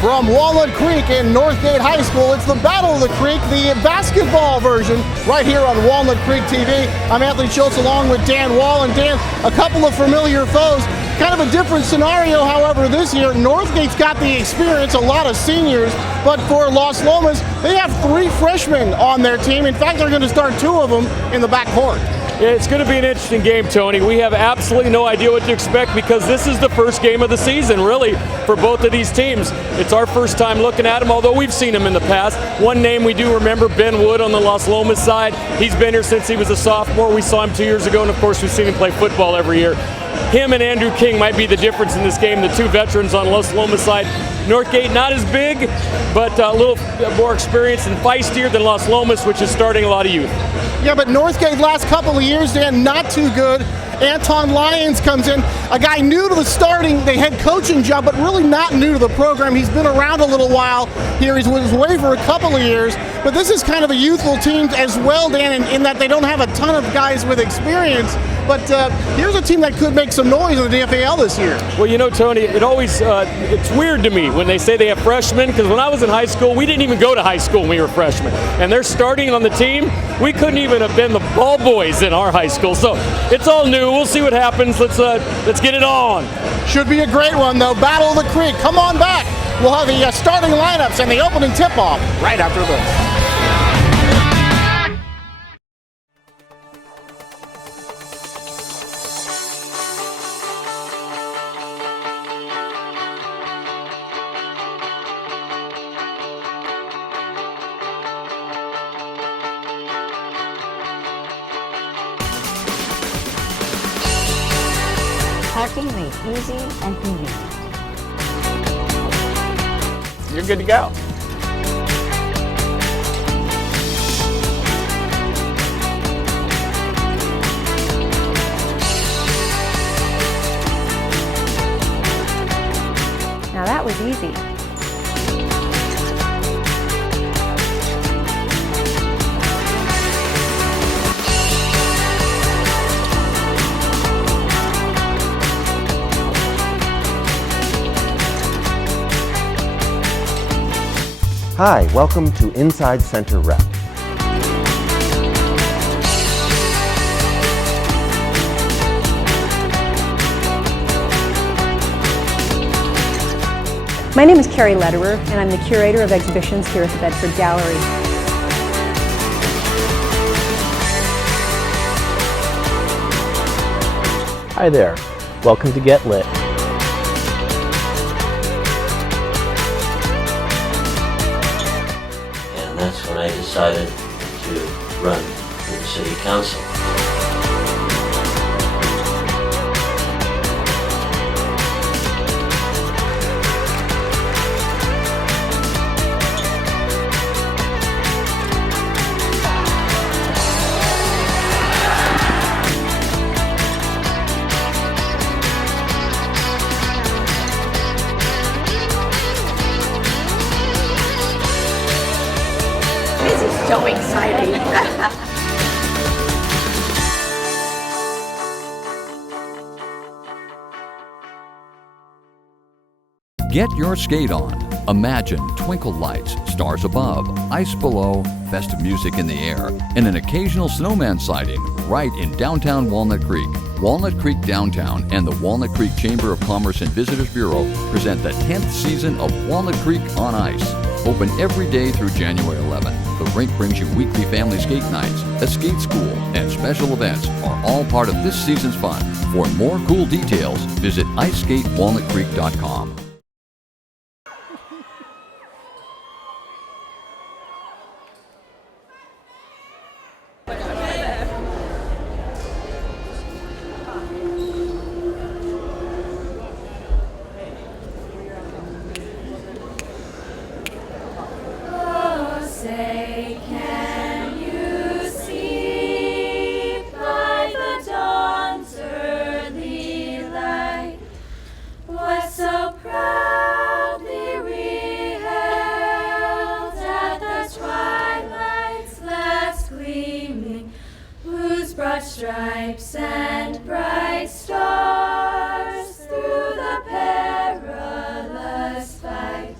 From Walnut Creek in Northgate High School, it's the Battle of the Creek, the basketball version, right here on Walnut Creek TV. I'm Anthony Schultz along with Dan Wall. And Dan, a couple of familiar foes. Kind of a different scenario, however, this year. Northgate's got the experience, a lot of seniors, but for Los Lomas, they have 3 freshmen on their team. In fact, they're going to start 2 of them in the backcourt. Yeah, it's going to be an interesting game, Tony. We have absolutely no idea what to expect because this is the first game of the season, really, for both of these teams. It's our first time looking at them, although we've seen them in the past. One name we do remember, Ben Wood on the Los Lomas side. He's been here since he was a sophomore. We saw him 2 years ago, and of course we've seen him play football every year. Him and Andrew King might be the difference in this game, the 2 veterans on Los Lomas side. Northgate not as big, but a little more experienced and feistier than Los Lomas, which is starting a lot of youth. Yeah, but Northgate last couple of years, Dan, not too good. Anton Lyons comes in, a guy new to the head coaching job, but really not new to the program. He's been around a little while here. He's was away for a couple of years, but this is kind of a youthful team as well, Dan, in that they don't have a ton of guys with experience. But here's a team that could make some noise in the DFAL this year. Well, you know, Tony, it's weird to me when they say they have freshmen, because when I was in high school, we didn't even go to high school when we were freshmen. And they're starting on the team. We couldn't even have been the ball boys in our high school. So it's all new. We'll see what happens. Let's get it on. Should be a great one, though. Battle of the Creek. Come on back. We'll have the starting lineups and the opening tip-off right after this. Parking made easy and convenient. You're good to go. Now that was easy. Hi, welcome to Inside Center Rep. My name is Carrie Lederer, and I'm the curator of exhibitions here at the Bedford Gallery. Hi there, welcome to Get Lit. That's when I decided to run for the city council. This is so exciting. Get your skate on. Imagine twinkle lights, stars above, ice below, festive music in the air, and an occasional snowman sighting right in downtown Walnut Creek. Walnut Creek Downtown and the Walnut Creek Chamber of Commerce and Visitors Bureau present the 10th season of Walnut Creek on Ice. Open every day through January 11th. The rink brings you weekly family skate nights, a skate school, and special events are all part of this season's fun. For more cool details, visit iceskatewalnutcreek.com. Stripes and bright stars through the perilous fight.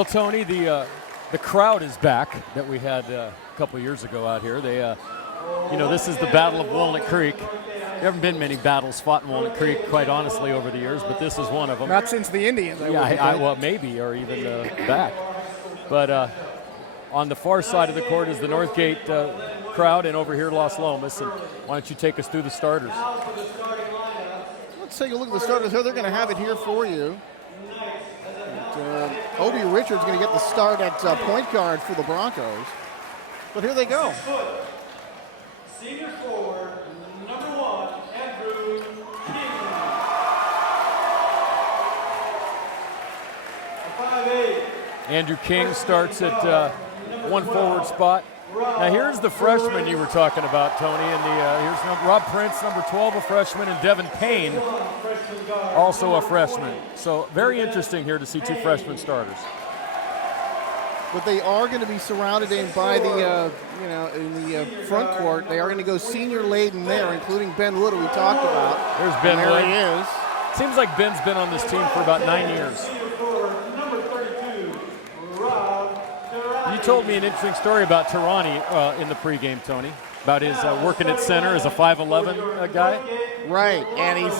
Well, Tony, the crowd is back that we had a couple years ago out here. They, this is the Battle of Walnut Creek. There haven't been many battles fought in Walnut Creek, quite honestly, over the years, but this is one of them. Not since the Indians. Well, maybe, or even back. But on the far side of the court is the Northgate crowd, and over here Los Lomas. And why don't you take us through the starters? Let's take a look at the starters here. They're going to have it here for you. Obi Richards going to get the start at point guard for the Broncos. But here they go. Senior forward, number 1, Andrew King. 5'8". Andrew King starts at one forward spot. Now here's the freshman you were talking about, Tony, and here's Rob Prince, number 12, a freshman, and Devin Payne, also a freshman. So very interesting here to see two freshman starters. But they are going to be surrounded by the, in the front court. They are going to go senior laden there, including Ben Wood, who we talked about. There's Ben Wood. There he is. Seems like Ben's been on this team for about 9 years. You told me an interesting story about Tirani in the pregame, Tony, about his working at center as a 5'11" guy. Right, and he's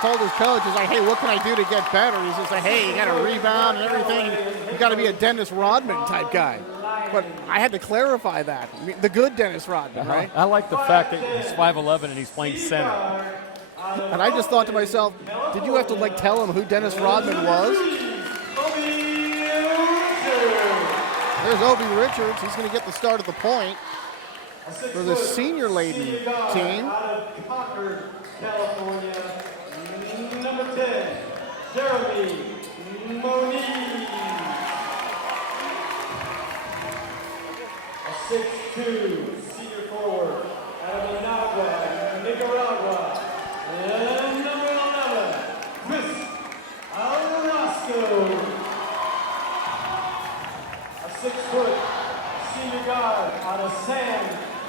told his coach, he's like, hey, what can I do to get better? He's just like, hey, you got to rebound and everything. You got to be a Dennis Rodman type guy. But I had to clarify that. I mean, the good Dennis Rodman, right? I like the fact that he's 5'11" and he's playing center. And I just thought to myself, did you have to tell him who Dennis Rodman was? There's Obi Richards. He's going to get the start at the point for the senior laden team. California, number 10, Jeremy Moniz. A 6'2", senior forward out of Managua, Nicaragua. And number 11, Chris Alrasco. A 6-foot senior guard out of San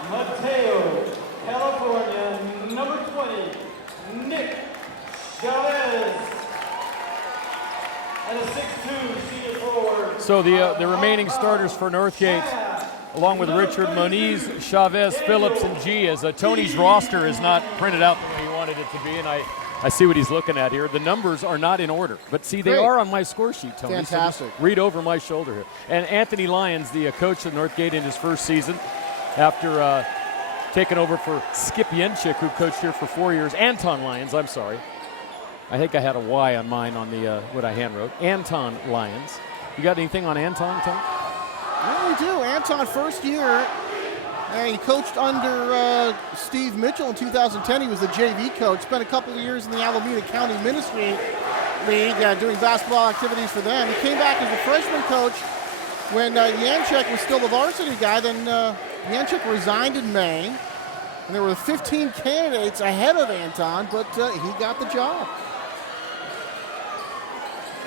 Mateo, California, number 20, Nick Chavez. And a 6'2" senior forward. So the remaining starters for Northgate, along with Richard, Moniz, Chavez, Phillips, and G, as Tony's roster is not printed out the way he wanted it to be, and I see what he's looking at here. The numbers are not in order, but see, they are on my score sheet, Tony. Fantastic. So read over my shoulder here. And Anthony Lyons, the coach of Northgate in his first season, after taking over for Skip Yenchik, who coached here for 4 years. Anton Lyons, I'm sorry. I think I had a Y on mine on the what I hand wrote. Anton Lyons. You got anything on Anton, Tom? Yeah, we do. Anton, first year, he coached under Steve Mitchell in 2010. He was the JV coach. Spent a couple of years in the Alameda County Ministry League doing basketball activities for them. He came back as a freshman coach when Yanchek was still the varsity guy. Then Yanchek resigned in May, and there were 15 candidates ahead of Anton, but he got the job.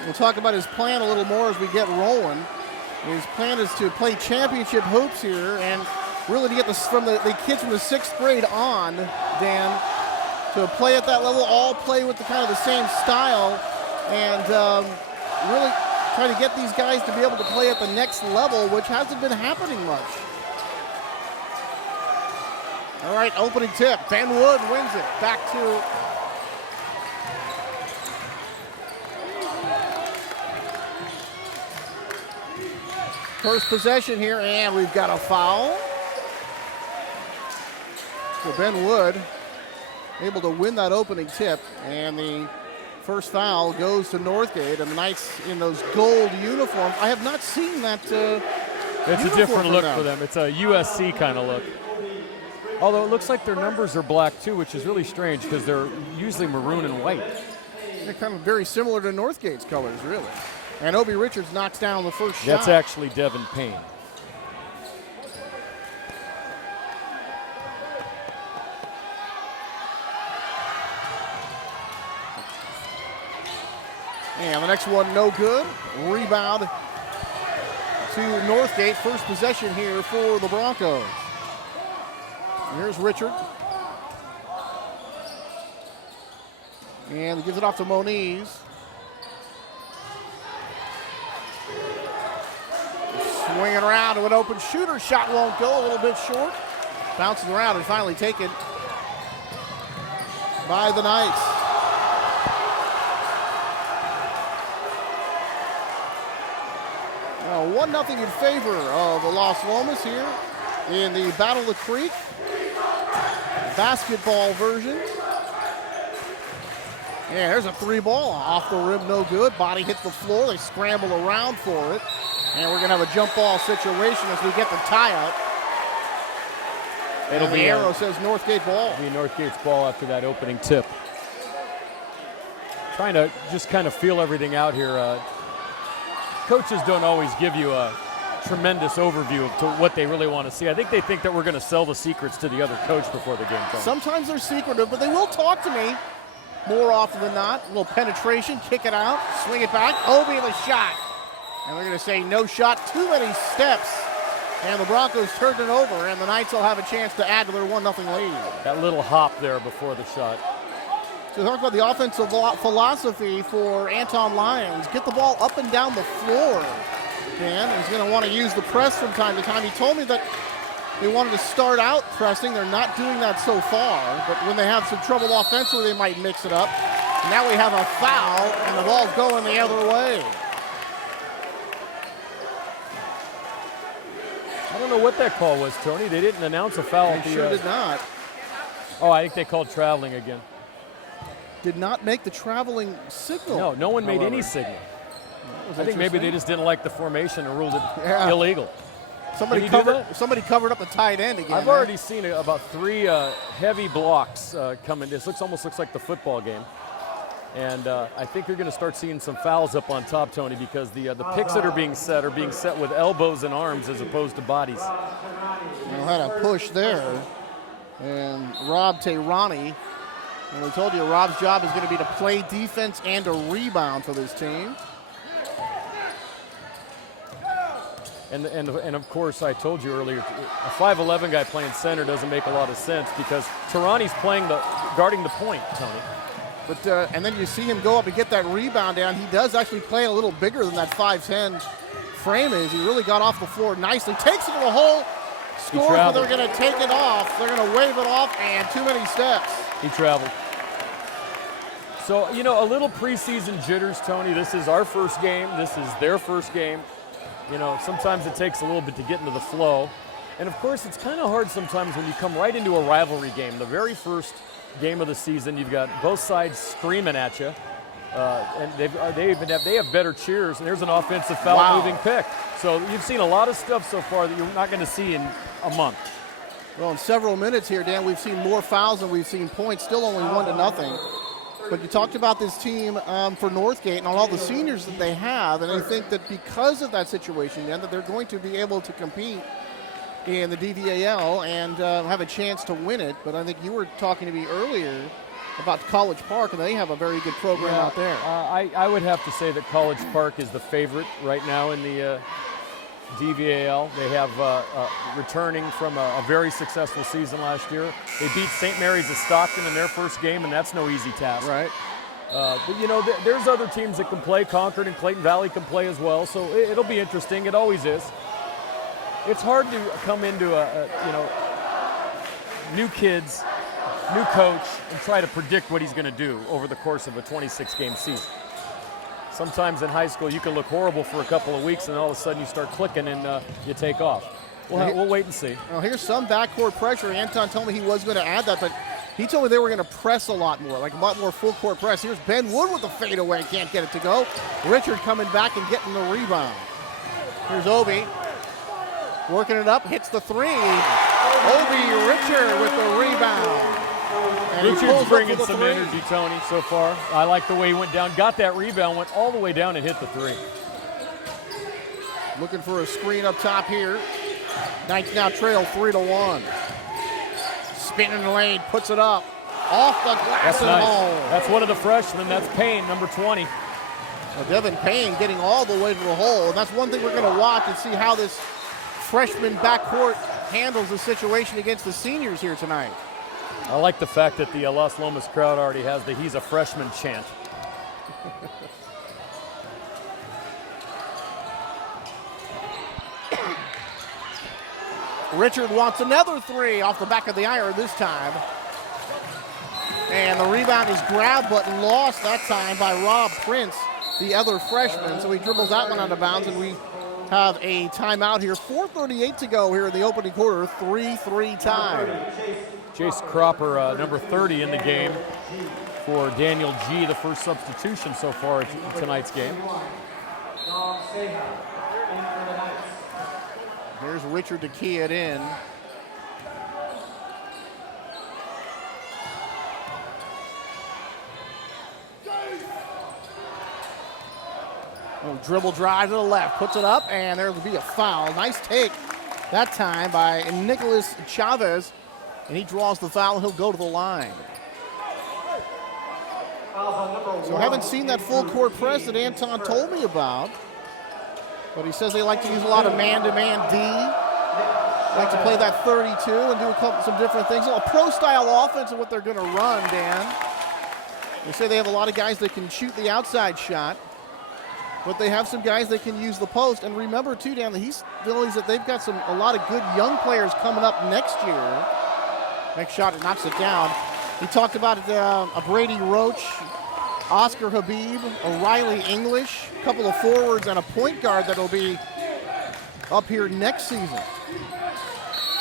We'll talk about his plan a little more as we get rolling. His plan is to play championship hoops here and really to get this from the kids from the 6th grade on, Dan, to play at that level, all play with the kind of the same style, and really try to get these guys to be able to play at the next level, which hasn't been happening much. All right, opening tip. Ben Wood wins it. Back to first possession here, and we've got a foul. So Ben Wood able to win that opening tip, and the first foul goes to Northgate, and the Knights in those gold uniforms. I have not seen that It's a different look for them. It's a USC kind of look. Although it looks like their numbers are black too, which is really strange because they're usually maroon and white. They're kind of very similar to Northgate's colors, really. And Obi Richards knocks down the first shot. That's actually Devin Payne. And the next one, no good. Rebound to Northgate. First possession here for the Broncos. And here's Richard. And he gives it off to Moniz. Swinging around to an open shooter. Shot won't go, a little bit short. Bounces around and finally taken by the Knights. Now 1-0 in favor of the Los Lomas here in the Battle of the Creek basketball version. Yeah, there's a 3-ball off the rim, no good. Body hits the floor, they scramble around for it. And we're gonna have a jump ball situation as we get the tie-up. It'll and the be arrow says Northgate ball. It'll be Northgate's ball after that opening tip. Trying to just kind of feel everything out here. Coaches don't always give you a tremendous overview of to what they really want to see. I think they think that we're going to sell the secrets to the other coach before the game comes. Sometimes they're secretive, but they will talk to me more often than not. A little penetration, kick it out, swing it back. Obi the shot. And they're going to say no shot, too many steps. And the Broncos turned it over, and the Knights will have a chance to add to their 1-0 lead. That little hop there before the shot. So talk about the offensive philosophy for Anton Lyons. Get the ball up and down the floor. Dan, he's going to want to use the press from time to time. He told me that they wanted to start out pressing. They're not doing that so far, but when they have some trouble offensively, they might mix it up. And now we have a foul, and the ball's going the other way. I don't know what that call was, Tony. They didn't announce a foul. They sure did not. Oh, I think they called traveling again. Did not make the traveling signal. No one made any signal. I think maybe they just didn't like the formation and ruled it illegal. Somebody covered up the tight end again. I've already seen about 3 heavy blocks coming. This almost looks like the football game. And I think you're going to start seeing some fouls up on top, Tony, because the picks that are being set with elbows and arms as opposed to bodies. Well, had a push there. And Rob Tehrani. And we told you Rob's job is going to be to play defense and to rebound for this team. And of course, I told you earlier, a 5'11" guy playing center doesn't make a lot of sense because Tehrani's guarding the point, Tony. But and then you see him go up and get that rebound down. He does actually play a little bigger than that 5'10" frame is. He really got off the floor nicely. Takes it to the hole. Scores, but they're going to take it off. They're going to wave it off, and too many steps. He traveled. So, a little preseason jitters, Tony. This is our first game. This is their first game. Sometimes it takes a little bit to get into the flow. And, of course, it's kind of hard sometimes when you come right into a rivalry game. The very first game of the season, you've got both sides screaming at you. And they have better cheers. And there's an offensive foul moving pick. So you've seen a lot of stuff so far that you're not going to see in a month. Well, in several minutes here, Dan, we've seen more fouls than we've seen points. Still only 1-0. But you talked about this team for Northgate and all the seniors that they have, and I think that because of that situation, Dan, that they're going to be able to compete in the DVAL and have a chance to win it. But I think you were talking to me earlier about College Park, and they have a very good program out there. I would have to say that College Park is the favorite right now in the DVAL. They have returning from a very successful season last year. They beat St. Mary's of Stockton in their first game, and that's no easy task. Right. But there's other teams that can play. Concord and Clayton Valley can play as well, so it'll be interesting. It always is. It's hard to come into new kids, new coach, and try to predict what he's going to do over the course of a 26-game season. Sometimes in high school, you can look horrible for a couple of weeks, and all of a sudden you start clicking and you take off. We'll wait and see. Well, here's some backcourt pressure. Anton told me he was going to add that, but he told me they were going to press a lot more, like a lot more full-court press. Here's Ben Wood with the fadeaway. Can't get it to go. Richard coming back and getting the rebound. Here's Obi. Working it up, hits the three. Obi Richard with the rebound. And Richard's bringing some energy, Tony, so far. I like the way he went down, got that rebound, went all the way down and hit the three. Looking for a screen up top here. Knights now trail 3-1. Spinning the lane, puts it up. Off the glass and home. That's one of the freshmen. That's Payne, number 20. Well, Devin Payne getting all the way to the hole. And that's one thing we're going to watch and see how this freshman backcourt handles the situation against the seniors here tonight. I like the fact that the Los Lomas crowd already has the "he's a freshman" chant. Richard wants another three off the back of the iron this time. And the rebound is grabbed but lost that time by Rob Prince, the other freshman. So he dribbles that one out of bounds, and we have a timeout here. 4:38 to go here in the opening quarter. 3-3 tie. Jace Cropper, number 30 in the game for Daniel G., the first substitution so far in tonight's game. Here's Richard to key it in. Dribble drive to the left, puts it up, and there will be a foul. Nice take that time by Nicholas Chavez, and he draws the foul, and he'll go to the line. So I haven't seen that full court press that Anton told me about, but he says they like to use a lot of man-to-man D. Like to play that 32 and do some different things. A pro-style offense is what they're going to run, Dan. They say they have a lot of guys that can shoot the outside shot, but they have some guys that can use the post. And remember, too, Dan, the East Phillies, that they've got a lot of good young players coming up next year. Next shot, it knocks it down. He talked about a Brady Roach, Oscar Habib, a Riley English, a couple of forwards, and a point guard that'll be up here next season.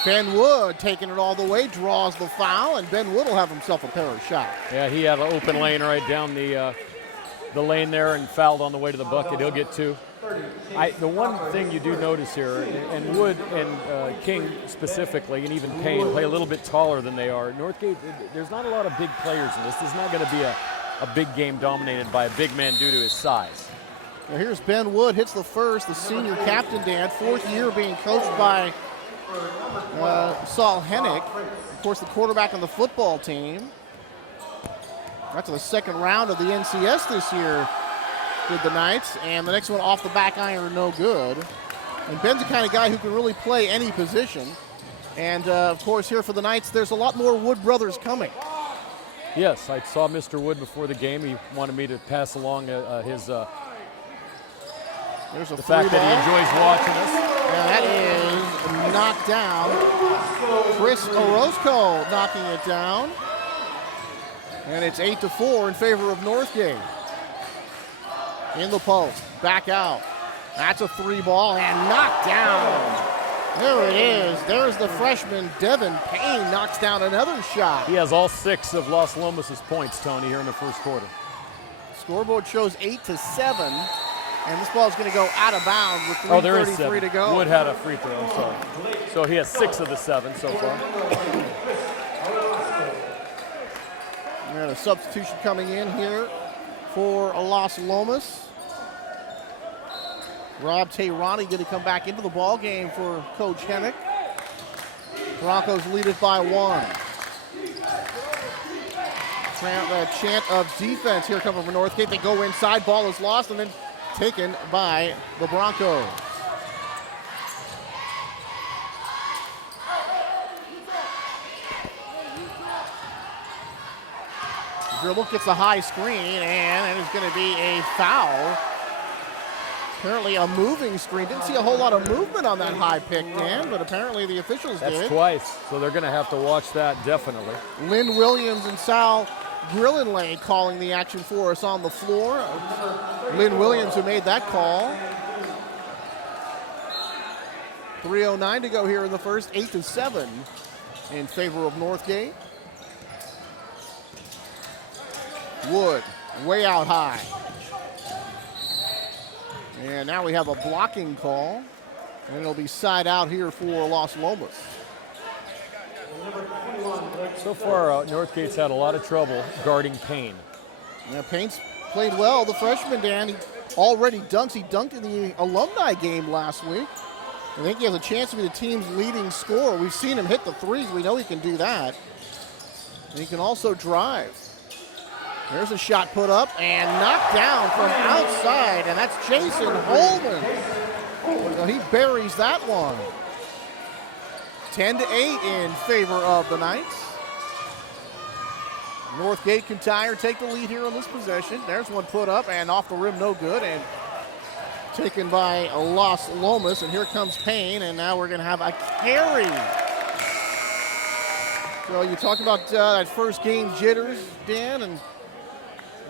Ben Wood taking it all the way, draws the foul, and Ben Wood will have himself a pair of shots. Yeah, he had an open lane right down the lane there and fouled on the way to the bucket. He'll get two. The one thing you do notice here, and Wood and King specifically, and even Payne, play a little bit taller than they are. Northgate, there's not a lot of big players in this. This is not going to be a big game dominated by a big man due to his size. Now here's Ben Wood, hits the first, the senior captain, Dan, fourth year being coached by Saul Hennick, of course the quarterback on the football team. That's the second round of the NCS this year with the Knights, and the next one off the back iron, no good. And Ben's the kind of guy who can really play any position. And of course here for the Knights, there's a lot more Wood brothers coming. Yes, I saw Mr. Wood before the game. He wanted me to pass along his the fact that he enjoys watching us. And that is knocked down. Chris Orozco knocking it down. And it's 8-4 in favor of Northgate. In the post, back out. That's a three ball and knocked down. There it is. There's the freshman, Devin Payne, knocks down another shot. He has all 6 of Los Lomas' points, Tony, here in the first quarter. Scoreboard shows 8-7, and this ball is going to go out of bounds with 3:33 to go. Wood had a free throw, I'm sorry. So he has 6 of the 7 so far. And a substitution coming in here for Los Lomas. Rob Tehrani going to come back into the ball game for Coach Hennick. Broncos lead it by 1. Chant of defense here coming from Northgate. They go inside, ball is lost, and then taken by the Broncos. Dribble gets a high screen, and it is going to be a foul. Apparently a moving screen. Didn't see a whole lot of movement on that high pick, Dan, but apparently the officials did. That's twice, so they're going to have to watch that definitely. Lynn Williams and Sal Grillenley calling the action for us on the floor. Lynn Williams who made that call. 3:09 to go here in the first, 8-7 in favor of Northgate. Wood way out high. And now we have a blocking call, and it'll be side out here for Los Lomas. So far, Northgate's had a lot of trouble guarding Payne. Yeah, Payne's played well. The freshman, Dan, he already dunks. He dunked in the alumni game last week. I think he has a chance to be the team's leading scorer. We've seen him hit the threes. We know he can do that. And he can also drive. There's a shot put up and knocked down from outside, and that's Jason Holman. So he buries that one. 10-8 in favor of the Knights. Northgate can tie or take the lead here on this possession. There's one put up and off the rim, no good. And taken by Los Lomas, and here comes Payne, and now we're going to have a carry. So you talk about that first game jitters, Dan, and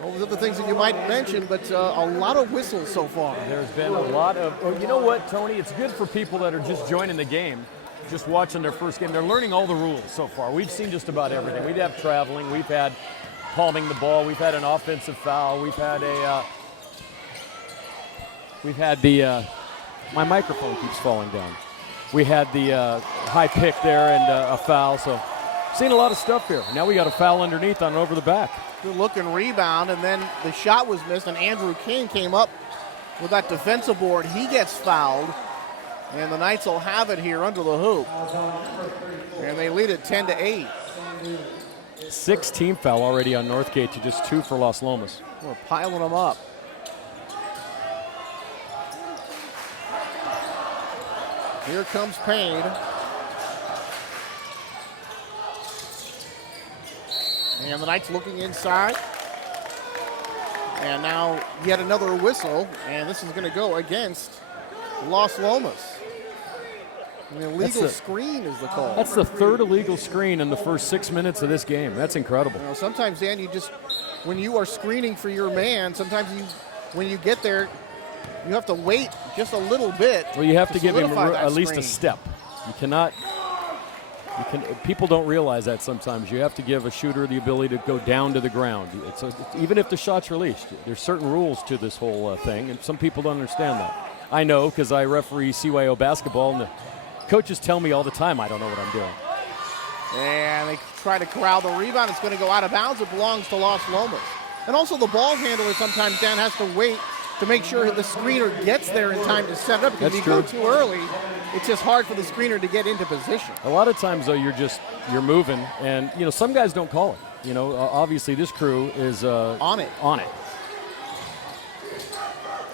all the other things that you might mention, but a lot of whistles so far. There's been a lot of, you know what, Tony? It's good for people that are just joining the game, just watching their first game. They're learning all the rules so far. We've seen just about everything. We've had traveling, we've had palming the ball, we've had an offensive foul, we've had my microphone keeps falling down. We had the high pick there and a foul, so seen a lot of stuff here. Now we got a foul underneath on over the back. Good looking rebound, and then the shot was missed, and Andrew King came up with that defensive board. He gets fouled, and the Knights will have it here under the hoop. And they lead it 10-8. 6 team foul already on Northgate to just 2 for Los Lomas. We're piling them up. Here comes Payne. And the Knights looking inside. And now yet another whistle, and this is going to go against Los Lomas. An illegal screen is the call. That's the 3rd illegal screen in the first 6 minutes of this game. That's incredible. You know, sometimes, Dan, when you are screening for your man, sometimes when you get there, you have to wait just a little bit. Well, you have to give him at least screen. a step. You cannot. People don't realize that sometimes. You have to give a shooter the ability to go down to the ground. Even if the shot's released, there's certain rules to this whole thing, and some people don't understand that. I know because I referee CYO basketball, and the coaches tell me all the time I don't know what I'm doing. And they try to corral the rebound. It's going to go out of bounds. It belongs to Los Lomas. And also the ball handler sometimes, Dan, has to wait to make sure the screener gets there in time to set it up. Because if you go too early, it's just hard for the screener to get into position. A lot of times, though, you're moving, and some guys don't call it. Obviously this crew is on it.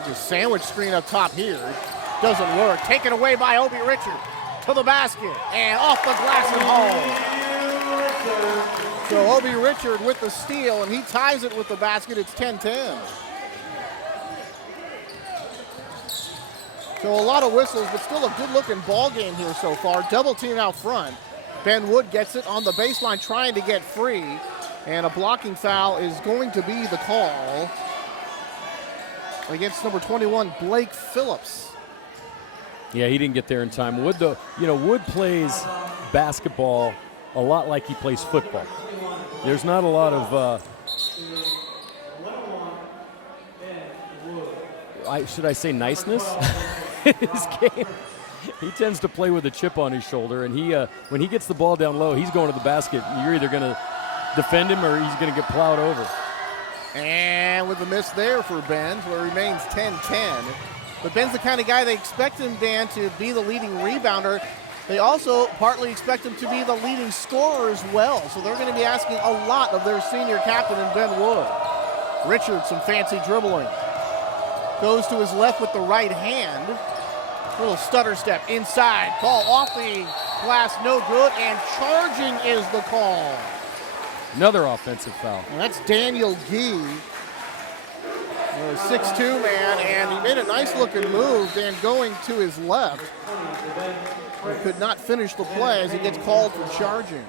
Just sandwich screen up top here. Doesn't work. Taken away by Obi Richard to the basket and off the glass and home. So Obi Richard with the steal, and he ties it with the basket. It's 10-10. So a lot of whistles, but still a good-looking ball game here so far. Double team out front. Ben Wood gets it on the baseline, trying to get free, and a blocking foul is going to be the call against number 21, Blake Phillips. Yeah, he didn't get there in time. Wood, though, Wood plays basketball a lot like he plays football. There's not a lot of, should I say niceness in his game. He tends to play with a chip on his shoulder, and when he gets the ball down low, he's going to the basket. You're either going to defend him or he's going to get plowed over. And with a miss there for Ben, so it remains 10-10. But Ben's the kind of guy they expect him, Dan, to be the leading rebounder. They also partly expect him to be the leading scorer as well. So they're going to be asking a lot of their senior captain in Ben Wood. Richard, some fancy dribbling. Goes to his left with the right hand. Little stutter step inside. Ball off the glass, no good, and charging is the call. Another offensive foul. And that's Daniel Gee, a 6'2" man, and he made a nice-looking move, Dan, going to his left. He could not finish the play as he gets called for charging.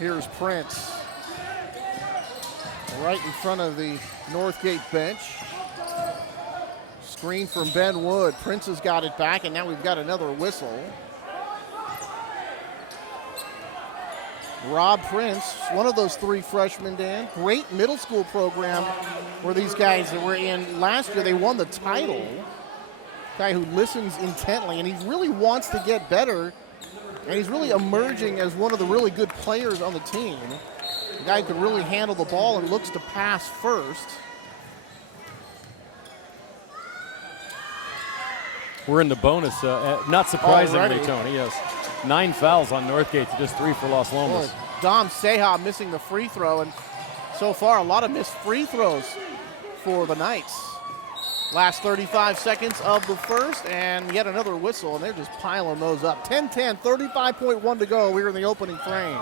Here's Prince, right in front of the Northgate bench. Screen from Ben Wood. Prince has got it back, and now we've got another whistle. Rob Prince, one of those 3 freshmen, Dan. Great middle school program where these guys were in last year. They won the title. Guy who listens intently, and he really wants to get better. And he's really emerging as one of the really good players on the team. A guy who can really handle the ball and looks to pass first. We're in the bonus, not surprisingly, already. Tony, yes. 9 fouls on Northgate to just 3 for Los Lomas. Well, Dom Seha missing the free throw, and so far a lot of missed free throws for the Knights. Last 35 seconds of the first, and yet another whistle, and they're just piling those up. 10-10, 35.1 to go. We're in the opening frame.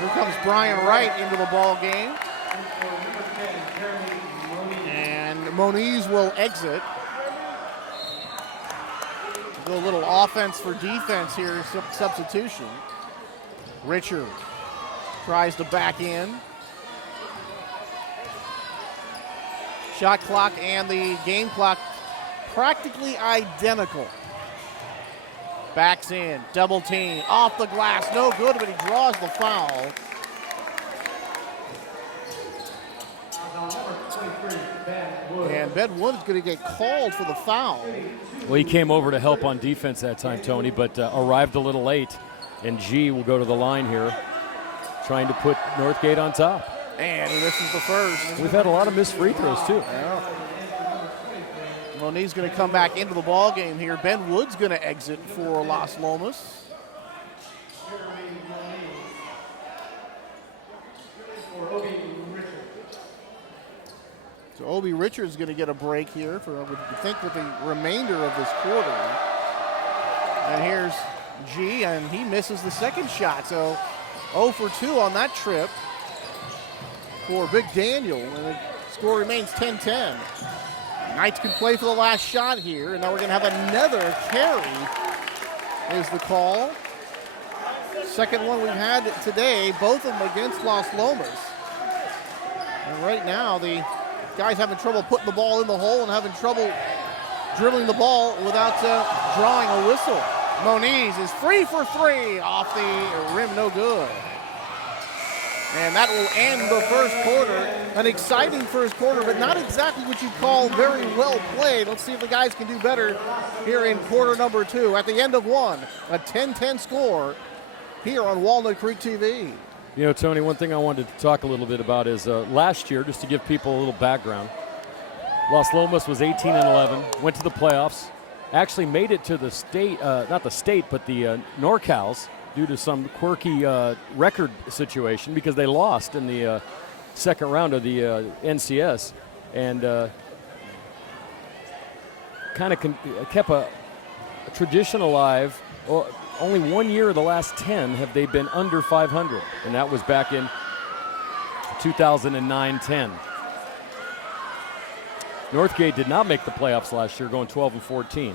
Here comes Brian Wright into the ball game. And Moniz will exit. Do a little offense for defense here, substitution. Richard tries to back in. Shot clock and the game clock practically identical. Backs in, double team, off the glass, no good, but he draws the foul. And Ben Wood is going to get called for the foul. Well, he came over to help on defense that time, Tony, but arrived a little late. And G will go to the line here, trying to put Northgate on top. And he misses the first. We've had a lot of missed free throws, too. Yeah. Moniz going to come back into the ball game here. Ben Wood's going to exit for Las Lomas. So Obi Richards going to get a break here for, I would think, with the remainder of this quarter. And here's G, and he misses the second shot. So 0 for 2 on that trip for Big Daniel, and the score remains 10-10. Knights can play for the last shot here, and now we're going to have another carry is the call. Second one we've had today, both of them against Las Lomas. And right now the guys having trouble putting the ball in the hole and having trouble dribbling the ball without drawing a whistle. Moniz is free for three off the rim, no good. And that will end the first quarter. An exciting first quarter, but not exactly what you call very well played. Let's see if the guys can do better here in quarter number 2. At the end of one, a 10-10 score here on Walnut Creek TV. You know, Tony, one thing I wanted to talk a little bit about is last year, just to give people a little background, Las Lomas was 18-11, went to the playoffs, actually made it to the state, not the state, but the NorCals, due to some quirky record situation because they lost in the second round of the NCS, and kind of kept a tradition alive. Only 1 year of the last 10 have they been under 500, and that was back in 2009-10. Northgate did not make the playoffs last year, going 12-14.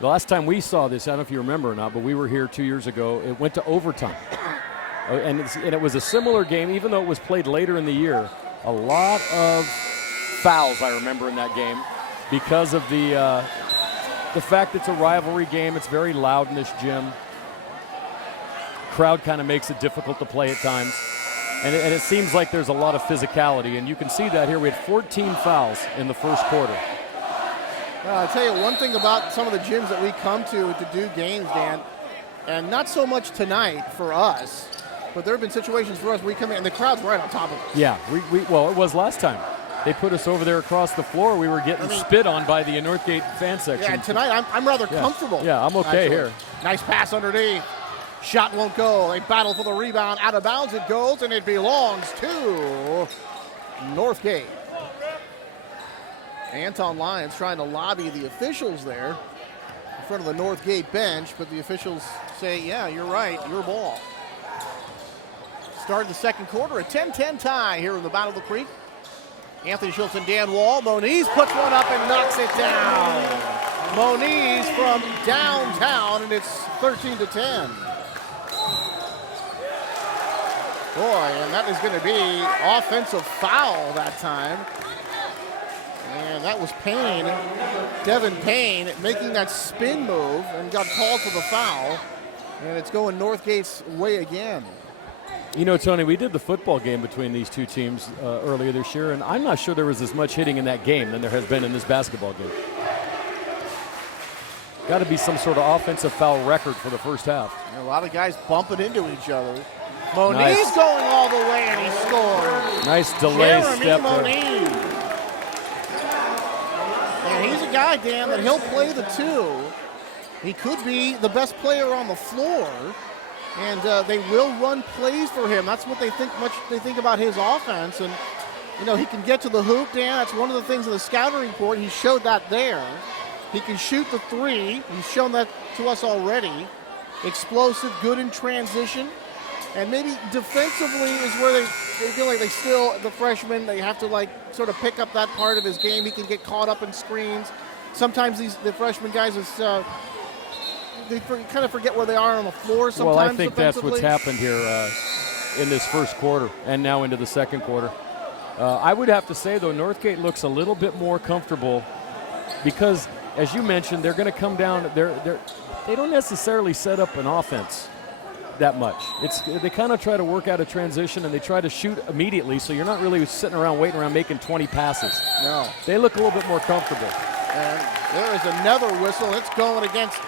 The last time we saw this, I don't know if you remember or not, but we were here 2 years ago. It went to overtime. And it was a similar game, even though it was played later in the year. A lot of fouls, I remember, in that game because of the fact it's a rivalry game. It's very loud in this gym. Crowd kind of makes it difficult to play at times. And it seems like there's a lot of physicality, and you can see that here. We had 14 fouls in the first quarter. I'll tell you one thing about some of the gyms that we come to do games, Dan, and not so much tonight for us, but there have been situations for us where we come in and the crowd's right on top of us. Yeah, well, it was last time. They put us over there across the floor. We were getting spit on by the Northgate fan section. Yeah, and tonight I'm rather comfortable. Yeah, I'm okay actually. here. Nice pass underneath. Shot won't go. They battle for the rebound. Out of bounds it goes, and it belongs to Northgate. Anton Lyons trying to lobby the officials there in front of the Northgate bench, but the officials say, yeah, you're right, your ball. Start the second quarter, a 10-10 tie here in the Battle of the Creek. Anthony Schultz and Dan Wall. Moniz puts one up and knocks it down. Moniz from downtown, and it's 13-10. Boy, and that is going to be offensive foul that time. And that was Payne, Devin Payne, making that spin move and got called for the foul. And it's going Northgate's way again. You know, Tony, we did the football game between these two teams earlier this year, and I'm not sure there was as much hitting in that game than there has been in this basketball game. Got to be some sort of offensive foul record for the first half. And a lot of guys bumping into each other. Moniz going all the way, and he scores. Nice delay step Moniz. And he's a guy, Dan, that he'll play the two. He could be the best player on the floor, and they will run plays for him. That's what they think about his offense. And, you know, he can get to the hoop, Dan. That's one of the things in the scouting report. He showed that there. He can shoot the three. He's shown that to us already. Explosive, good in transition. And maybe defensively is where they feel like the freshmen, they have to like sort of pick up that part of his game. He can get caught up in screens. Sometimes the freshman guys they kind of forget where they are on the floor sometimes. Well, I think that's what's happened here in this first quarter and now into the second quarter. I would have to say, though, Northgate looks a little bit more comfortable because, as you mentioned, they're going to come down. They don't necessarily set up an offense that much. They kind of try to work out a transition and they try to shoot immediately, so you're not really sitting around waiting around making 20 passes. No. They look a little bit more comfortable. And there is another whistle. It's going against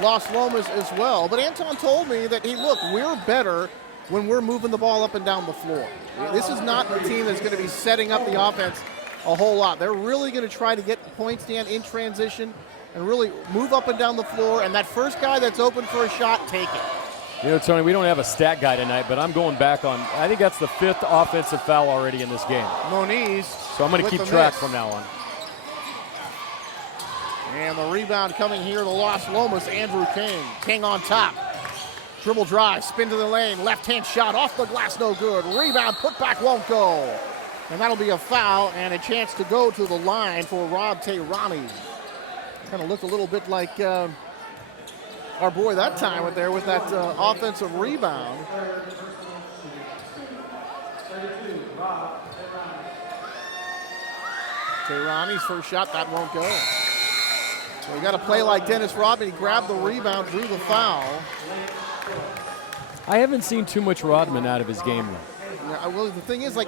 Los Lomas as well. But Anton told me that, hey, look, we're better when we're moving the ball up and down the floor. This is not a team that's going to be setting up the offense a whole lot. They're really going to try to get points down in transition and really move up and down the floor. And that first guy that's open for a shot, take it. You know, Tony, we don't have a stat guy tonight, but I'm going back on, I think that's the 5th offensive foul already in this game. Moniz. So I'm going to keep track from now on. And the rebound coming here to Los Lomas, Andrew King. King on top. Dribble drive, spin to the lane, left-hand shot off the glass, no good. Rebound, put back, won't go. And that'll be a foul and a chance to go to the line for Rob Tehrani. Kind of looked a little bit like our boy that time with that offensive rebound. Tehrani's first shot, that won't go. So you got to play like Dennis Rodman. He grabbed the rebound, drew the foul. I haven't seen too much Rodman out of his game, though. Yeah, well, the thing is, like,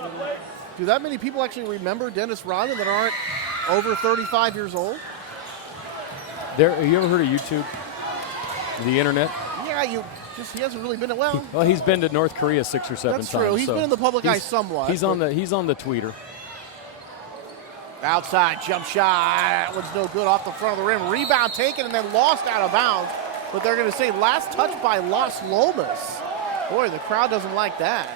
do that many people actually remember Dennis Rodman that aren't over 35 years old? Have you ever heard of YouTube? The internet? Yeah, he hasn't really been well. Well, he's been to North Korea 6 or 7 times. That's true. He's been in the public eye somewhat. He's on the tweeter. Outside jump shot. That one's no good off the front of the rim. Rebound taken and then lost out of bounds. But they're going to say last touch by Los Lomas. Boy, the crowd doesn't like that.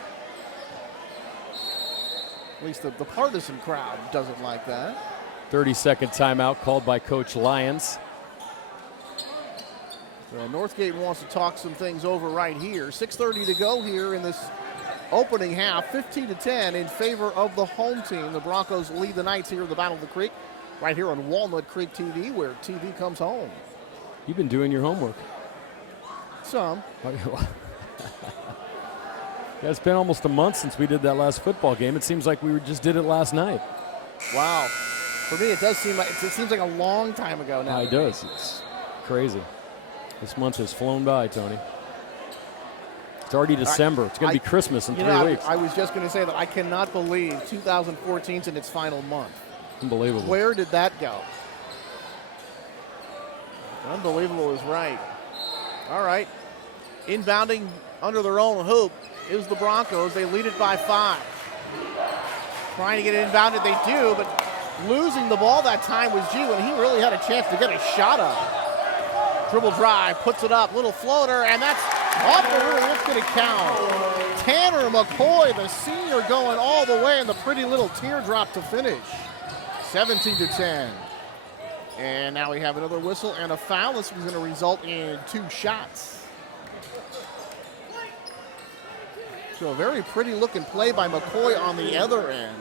At least the partisan crowd doesn't like that. 30-second timeout called by Coach Lyons. Northgate wants to talk some things over right here. 6:30 to go here in this opening half. 15-10 in favor of the home team. The Broncos lead the Knights here at the Battle of the Creek, right here on Walnut Creek TV, where TV comes home. You've been doing your homework. Some. Yeah, it's been almost a month since we did that last football game. It seems like we just did it last night. Wow. For me, it seems like a long time ago now. It does. It's crazy. This month has flown by, Tony. It's already December. It's going to be Christmas in 3 weeks. I was just going to say that I cannot believe 2014's in its final month. Unbelievable. Where did that go? Unbelievable is right. All right. Inbounding under their own hoop is the Broncos. They lead it by 5. Trying to get it inbounded, they do, but losing the ball that time was G when he really had a chance to get a shot up. Dribble drive, puts it up, little floater, and that's off the rim. That's going to count. Tanner McCoy, the senior, going all the way, and the pretty little teardrop to finish. 17-10. And now we have another whistle and a foul. This is going to result in 2 shots. So a very pretty looking play by McCoy on the other end.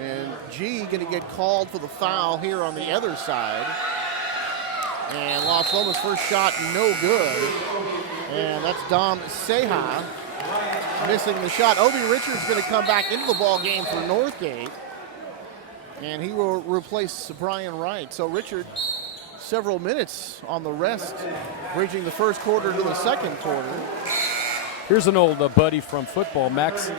And G going to get called for the foul here on the other side. And Los Lomas' first shot, no good. And that's Dom Seha missing the shot. Obi Richards going to come back into the ball game for Northgate. And he will replace Brian Wright. So Richard, several minutes on the rest, bridging the first quarter to the second quarter. Here's an old buddy from football, Max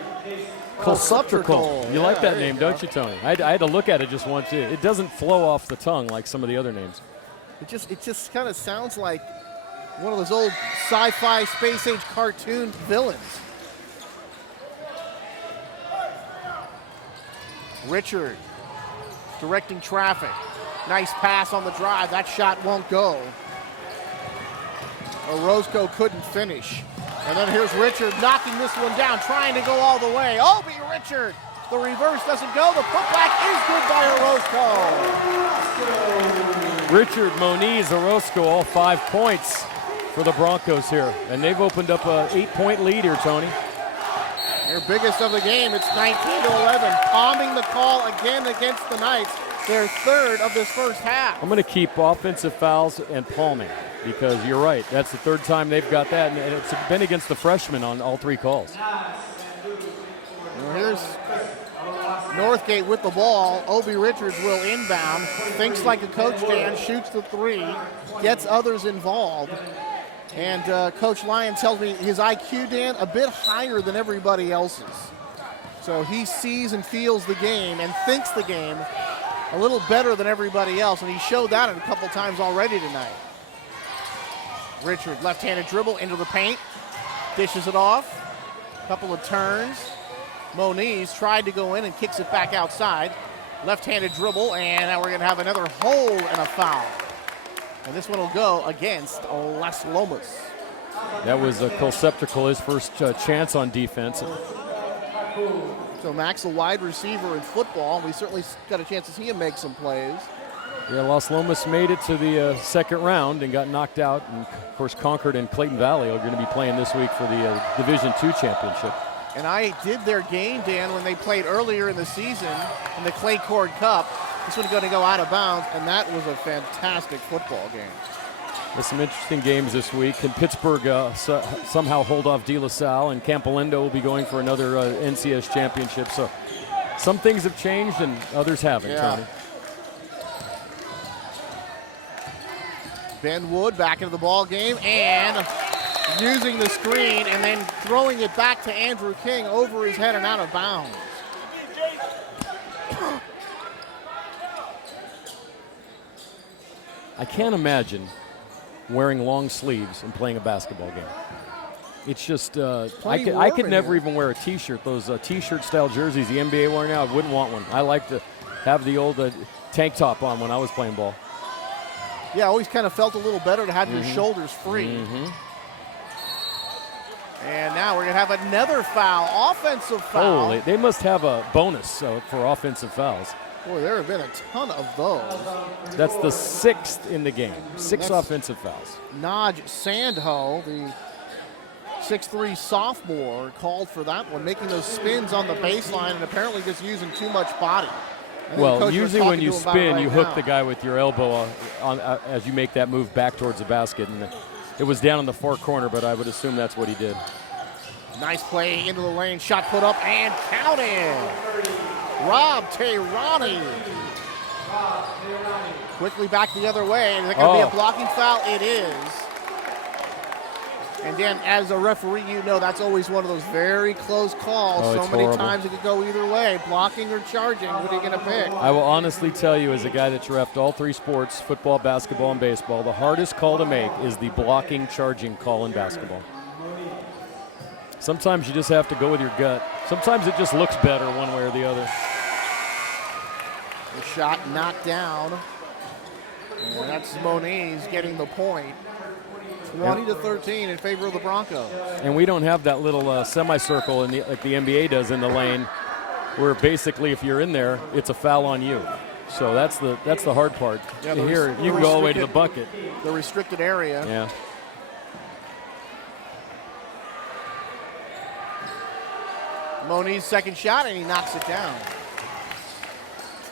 Kolsuptrical. You like that name, don't you, Tony? I had to look at it just once. It doesn't flow off the tongue like some of the other names. It just kind of sounds like one of those old sci-fi space age cartoon villains. Richard directing traffic. Nice pass on the drive. That shot won't go. Orozco couldn't finish. And then here's Richard knocking this one down, trying to go all the way. Obi Richard. The reverse doesn't go. The putback is good by Orozco. Richard, Moniz, Orozco, all 5 points. for the Broncos here. And they've opened up a 8-point lead here, Tony. Their biggest of the game. It's 19-11. Palming the call again against the Knights. Their third of this first half. I'm going to keep offensive fouls and palming because you're right. That's the third time they've got that, and it's been against the freshmen on all 3 calls. Well, here's Northgate with the ball. Obi Richards will inbound. Thinks like a coach, Dan. Shoots the 3. Gets others involved. And Coach Lyon tells me his IQ, Dan, a bit higher than everybody else's. So he sees and feels the game and thinks the game a little better than everybody else. And he showed that a couple times already tonight. Richard, left-handed dribble into the paint. Dishes it off. Couple of turns. Moniz tried to go in and kicks it back outside. Left-handed dribble, and now we're going to have another hole and a foul. And this one will go against Les Lomas. That was Colceptrical, his first chance on defense. So Max, a wide receiver in football, and we certainly got a chance to see him make some plays. Yeah, Los Lomas made it to the second round and got knocked out. And, of course, Concord and Clayton Valley are going to be playing this week for the Division II championship. And I did their game, Dan, when they played earlier in the season in the Clay Cord Cup. This one's going to go out of bounds, and that was a fantastic football game. There's some interesting games this week. Can Pittsburgh somehow hold off De La Salle, and Campolindo will be going for another NCS championship. So some things have changed and others haven't, Tony. Ben Wood back into the ball game and using the screen and then throwing it back to Andrew King over his head and out of bounds. I can't imagine wearing long sleeves and playing a basketball game. It's just, I could never even wear a T-shirt. Those T-shirt style jerseys the NBA wear now, I wouldn't want one. I like to have the old tank top on when I was playing ball. Yeah, always kind of felt a little better to have your shoulders free. And now we're going to have another foul, offensive foul. Holy, they must have a bonus for offensive fouls. Boy, there have been a ton of those. That's the 6th in the game. 6 offensive fouls. Naj Sandho, the 6'3" sophomore, called for that one, making those spins on the baseline and apparently just using too much body. Well, usually when you spin, you hook the guy with your elbow as you make that move back towards the basket. And it was down in the far corner, but I would assume that's what he did. Nice play into the lane, shot put up and counted. Rob Tehrani. Quickly back the other way. Is it going to be a blocking foul? It is. And Dan, as a referee, you know that's always one of those very close calls. So many times it could go either way, blocking or charging. What are you going to pick? I will honestly tell you, as a guy that's reffed all 3 sports, football, basketball, and baseball, the hardest call to make is the blocking, charging call in basketball. Sometimes you just have to go with your gut. Sometimes it just looks better one way or the other. The shot knocked down. And that's Moniz getting the point. 20-13 in favor of the Broncos. And we don't have that little semicircle like the NBA does in the lane, where basically if you're in there, it's a foul on you. So that's the hard part. Yeah, here, you can go all the way to the bucket. The restricted area. Yeah. Moniz second shot, and he knocks it down.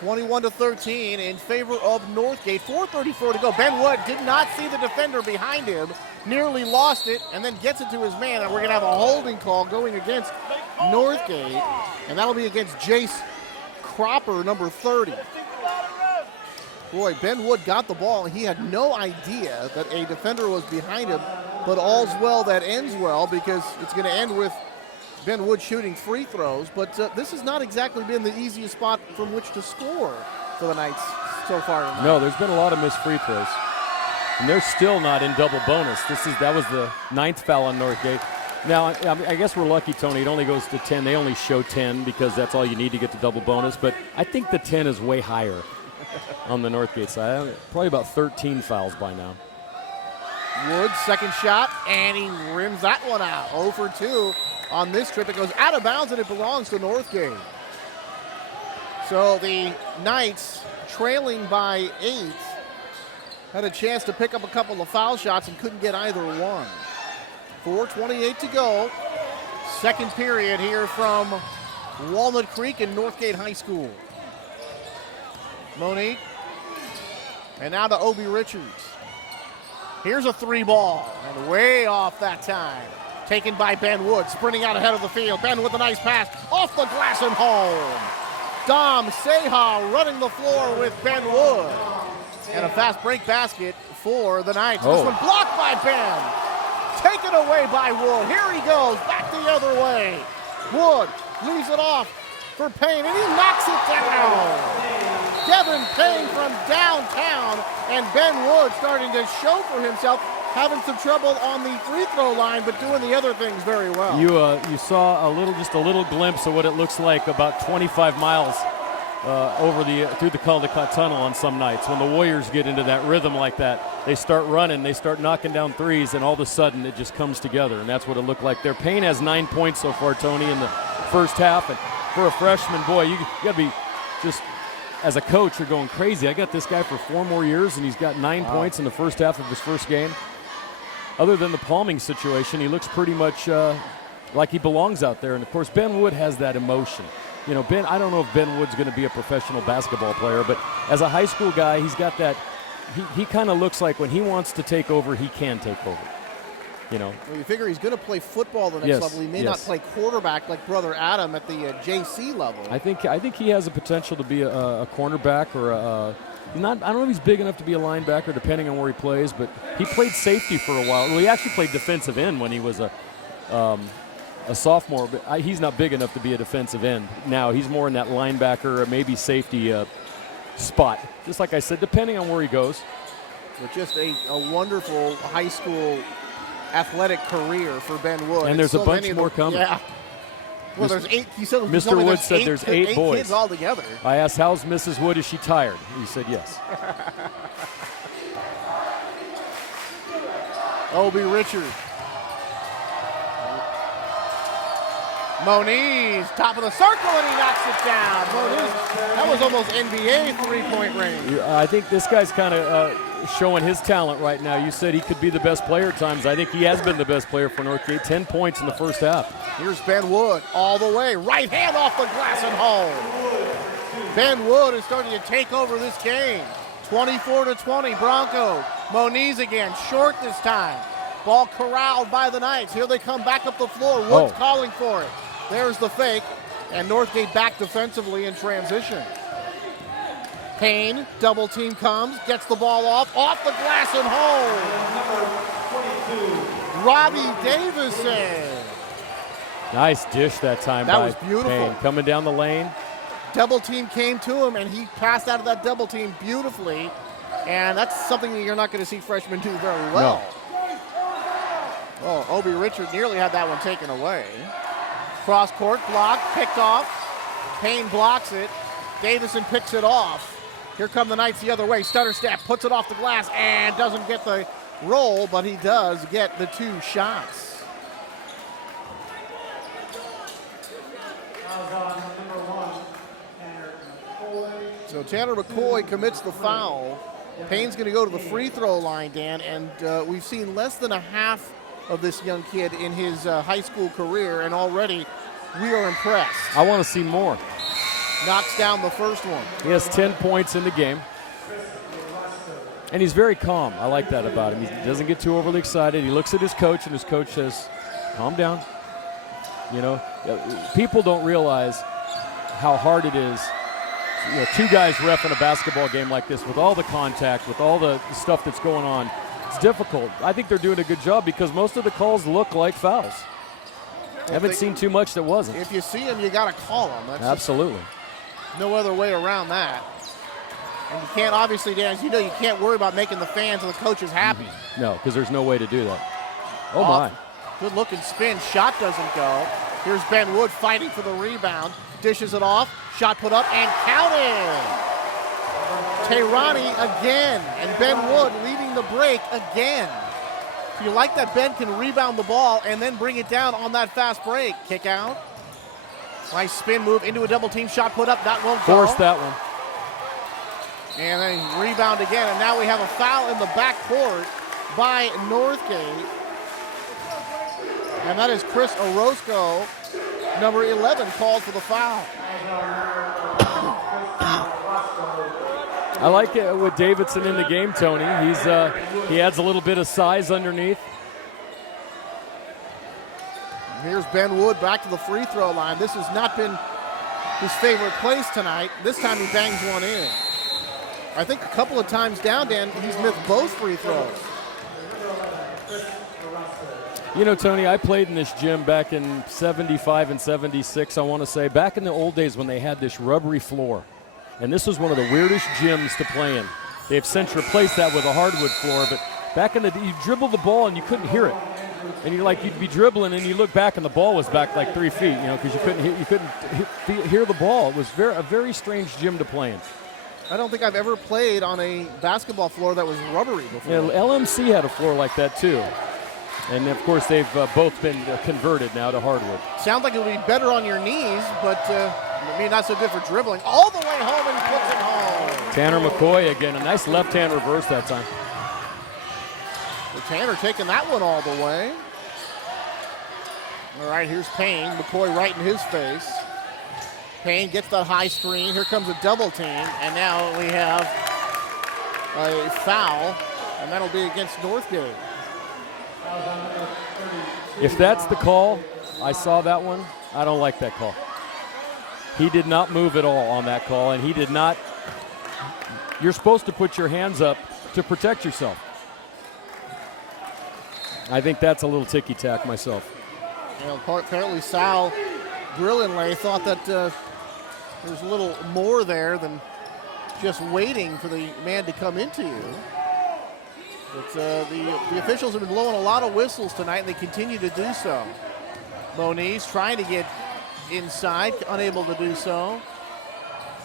21-13 in favor of Northgate. 4:34 to go. Ben Wood did not see the defender behind him, nearly lost it, and then gets it to his man. And we're going to have a holding call going against Northgate, and that'll be against Jace Cropper, number 30. Boy, Ben Wood got the ball, and he had no idea that a defender was behind him, but all's well that ends well, because it's going to end with Ben Wood shooting free throws, but this has not exactly been the easiest spot from which to score for the Knights so far tonight. No, there's been a lot of missed free throws, and they're still not in double bonus. That was the 9th foul on Northgate. Now, I guess we're lucky, Tony. It only goes to 10. They only show 10 because that's all you need to get to double bonus, but I think the 10 is way higher on the Northgate side. Probably about 13 fouls by now. Wood, second shot, and he rims that one out. 0 for 2. On this trip, it goes out of bounds, and it belongs to Northgate. So the Knights trailing by 8 had a chance to pick up a couple of foul shots and couldn't get either one. 4:28 to go. Second period here from Walnut Creek and Northgate High School. Monique. And now to Obi Richards. Here's a three ball, and way off that time. Taken by Ben Wood, sprinting out ahead of the field. Ben with a nice pass, off the glass and home. Dom Seha running the floor with Ben Wood. And a fast break basket for the Knights. This one blocked by Ben. Taken away by Wood. Here he goes, back the other way. Wood leaves it off for Payne, and he knocks it down. Devin Payne from downtown, and Ben Wood starting to show for himself, having some trouble on the free throw line, but doing the other things very well. You saw just a little glimpse of what it looks like about 25 miles through the Caldecott Tunnel on some nights. When the Warriors get into that rhythm like that, they start running, they start knocking down threes, and all of a sudden it just comes together, and that's what it looked like there. Payne has 9 points so far, Tony, in the first half, and for a freshman, boy, you got to be just, as a coach, you're going crazy. I got this guy for 4 more years, and he's got 9 points in the first half of his first game. Other than the palming situation, he looks pretty much like he belongs out there. And, of course, Ben Wood has that emotion. You know, I don't know if Ben Wood's going to be a professional basketball player, but as a high school guy, he's got that. He kind of looks like when he wants to take over, he can take over. You know. Well, you figure he's going to play football the next level. He may not play quarterback like brother Adam at the JC level. I think he has a potential to be a cornerback or I don't know if he's big enough to be a linebacker, depending on where he plays. But he played safety for a while. Well, he actually played defensive end when he was a sophomore. But he's not big enough to be a defensive end now. He's more in that linebacker or maybe safety spot. Just like I said, depending on where he goes. But just a wonderful high school athletic career for Ben Wood. And there's a bunch more coming. Yeah. Well, there's 8. He said, Mr. Wood said there's 8 boys. Kids all together. I asked, how's Mrs. Wood? Is she tired? He said yes. Obi Richards. Moniz, top of the circle, and he knocks it down. Moniz, that was almost NBA three-point range. I think this guy's kind of showing his talent right now. You said he could be the best player at times. I think he has been the best player for Northgate. 10 points in the first half. Here's Ben Wood all the way. Right hand off the glass and home. Ben Wood is starting to take over this game. 24-20, Broncos. Moniz again, short this time. Ball corralled by the Knights. Here they come back up the floor. Wood's calling for it. There's the fake, and Northgate back defensively in transition. Payne, double team comes, gets the ball off the glass and home. Robbie Davison. Nice dish that time that by was beautiful. Payne. Coming down the lane. Double team came to him, and he passed out of that double team beautifully, and that's something that you're not going to see freshmen do very well. No. Oh, Obi Richard nearly had that one taken away. Cross court block, picked off. Payne blocks it. Davison picks it off. Here come the Knights the other way. Stutter step, puts it off the glass and doesn't get the roll, but he does get the 2 shots. So Tanner McCoy commits the foul. Payne's going to go to the free throw line, Dan, and we've seen less than a half of this young kid in his high school career, and already we are impressed. I want to see more. Knocks down the first one. He has 10 points in the game. And he's very calm. I like that about him. He doesn't get too overly excited. He looks at his coach, and his coach says, calm down. You know, people don't realize how hard it is. You know, 2 guys reffing a basketball game like this with all the contact, with all the stuff that's going on. It's difficult. I think they're doing a good job because most of the calls look like fouls. Haven't seen too much that wasn't. If you see them, you got to call them. That's absolutely. No other way around that. And you can't, obviously, Dan, as you know, you can't worry about making the fans and the coaches happy. Mm-hmm. No, because there's no way to do that. Oh, my. Good looking spin. Shot doesn't go. Here's Ben Wood fighting for the rebound. Dishes it off. Shot put up and counted. Tehrani again, and Ben Wood leading the break again. If you like that Ben can rebound the ball and then bring it down on that fast break. Kick out. Nice spin move into a double team shot put up. That won't go. Forced that one. And then rebound again, and now we have a foul in the backcourt by Northgate. And that is Chris Orozco, number 11, called for the foul. I like it with Davidson in the game, Tony. He adds a little bit of size underneath. Here's Ben Wood back to the free throw line. This has not been his favorite place tonight. This time he bangs one in. I think a couple of times down, Dan, he's missed both free throws. You know, Tony, I played in this gym back in 75 and 76, I want to say, back in the old days when they had this rubbery floor. And this was one of the weirdest gyms to play in. They've since replaced that with a hardwood floor, but back in the day, you dribble the ball and you couldn't hear it. And you'd be dribbling and you look back and the ball was back like 3 feet, because you couldn't hear the ball. It was a very strange gym to play in. I don't think I've ever played on a basketball floor that was rubbery before. Yeah, LMC had a floor like that too. And of course they've both been converted now to hardwood. Sounds like it would be better on your knees, but maybe not so good for dribbling. All the way home and puts it home. Tanner McCoy again, a nice left-hand reverse that time. So Tanner taking that one all the way. All right, here's Payne. McCoy right in his face. Payne gets that high screen. Here comes a double team, and now we have a foul, and that'll be against Northgate. If that's the call, I saw that one, I don't like that call. He did not move at all on that call, and he did not. You're supposed to put your hands up to protect yourself. I think that's a little ticky-tack myself. Apparently Sal Brillenley thought that there's a little more there than just waiting for the man to come into you. But the officials have been blowing a lot of whistles tonight, and they continue to do so. Moniz trying to get inside, unable to do so.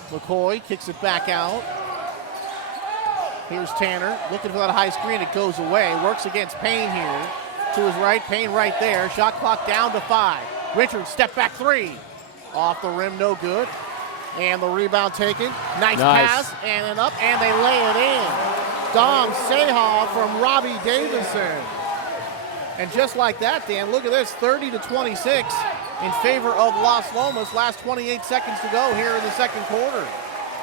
McCoy kicks it back out. Here's Tanner looking for that high screen. It goes away. Works against Payne here. To his right, Payne right there. Shot clock down to 5. Richards, step back 3. Off the rim, no good. And the rebound taken. Nice pass, and then up, and they lay it in. Dom Seha from Robbie Davison. And just like that, Dan, look at this, 30-26 in favor of Las Lomas. Last 28 seconds to go here in the second quarter.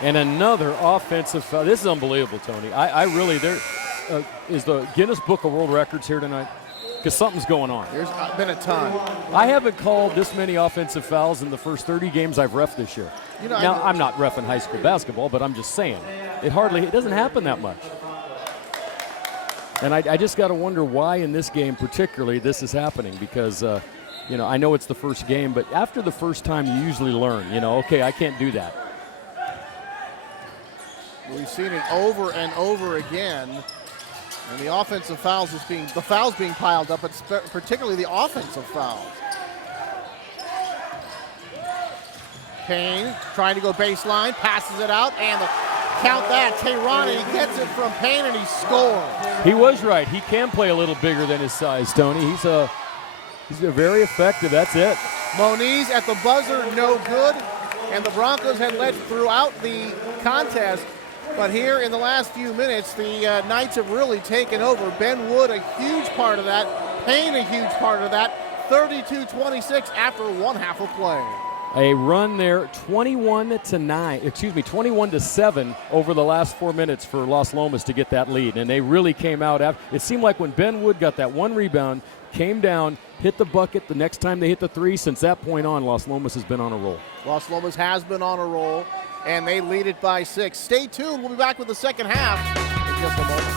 And another offensive foul. This is unbelievable, Tony. I really, is the Guinness Book of World Records here tonight? Because something's going on. There's been a ton. I haven't called this many offensive fouls in the first 30 games I've reffed this year. Now, I'm not reffing high school basketball, but I'm just saying, it doesn't happen that much. And I just got to wonder why in this game particularly this is happening, because, I know it's the first game, but after the first time you usually learn, okay, I can't do that. We've seen it over and over again. And the offensive fouls being piled up, but particularly the offensive fouls. Payne trying to go baseline, passes it out, and count that. Tehrani gets it from Payne, and he scores. He was right. He can play a little bigger than his size, Tony. He's very effective. That's it. Moniz at the buzzer, no good. And the Broncos had led throughout the contest. But here in the last few minutes, the Knights have really taken over. Ben Wood, a huge part of that. Payne, a huge part of that. 32-26 after one half of play. A run there, 21-7 over the last 4 minutes for Las Lomas to get that lead. And they really came out after. It seemed like when Ben Wood got that one rebound, came down, hit the bucket the next time they hit the three. Since that point on, Las Lomas has been on a roll. Las Lomas has been on a roll, and they lead it by 6. Stay tuned. We'll be back with the second half in just a moment.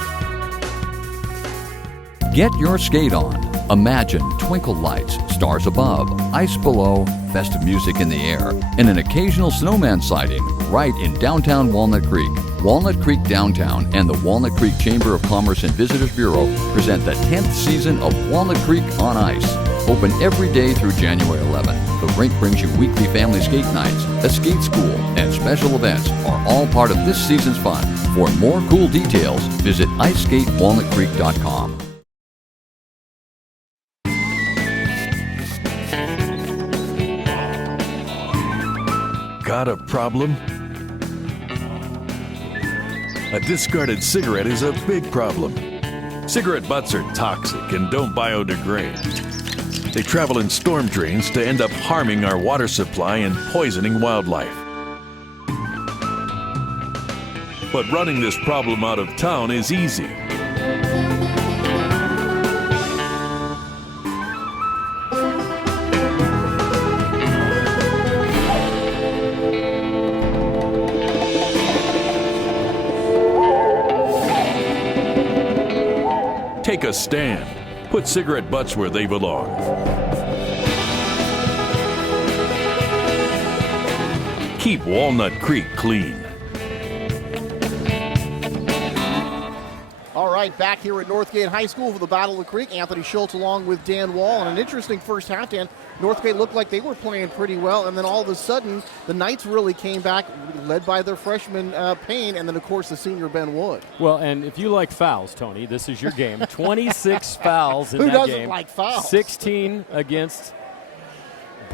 Get your skate on. Imagine twinkle lights, stars above, ice below, festive music in the air, and an occasional snowman sighting right in downtown Walnut Creek. Walnut Creek Downtown and the Walnut Creek Chamber of Commerce and Visitors Bureau present the 10th season of Walnut Creek on Ice. Open every day through January 11th. The rink brings you weekly family skate nights, a skate school, and special events are all part of this season's fun. For more cool details, visit iceskatewalnutcreek.com. Got a problem? A discarded cigarette is a big problem. Cigarette butts are toxic and don't biodegrade. They travel in storm drains to end up harming our water supply and poisoning wildlife. But running this problem out of town is easy. Take a stand. Put cigarette butts where they belong. Keep Walnut Creek clean. All right, back here at Northgate High School for the Battle of the Creek. Anthony Schultz along with Dan Wall. And an interesting first half, Dan. Northgate looked like they were playing pretty well, and then all of a sudden, the Knights really came back, led by their freshman Payne, and then, of course, the senior Ben Wood. Well, and if you like fouls, Tony, this is your game. 26 fouls in Who that game. Who doesn't like fouls? 16 against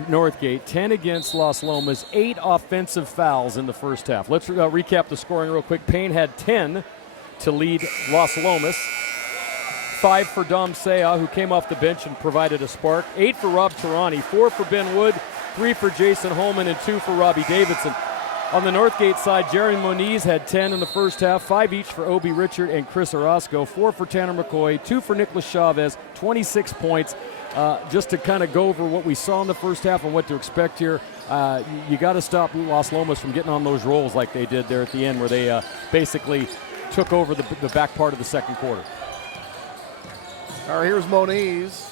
Northgate, 10 against Las Lomas, 8 offensive fouls in the first half. Let's recap the scoring real quick. Payne had 10 to lead Las Lomas. 5 for Dom Sea, who came off the bench and provided a spark. 8 for Rob Tarani, 4 for Ben Wood, 3 for Jason Holman, and 2 for Robbie Davidson. On the Northgate side, Jerry Moniz had 10 in the first half, 5 each for Obi Richard and Chris Orozco, 4 for Tanner McCoy, 2 for Nicholas Chavez, 26 points. Just to kind of go over what we saw in the first half and what to expect here, you got to stop Las Lomas from getting on those rolls like they did there at the end, where they basically took over the back part of the second quarter. All right, here's Moniz.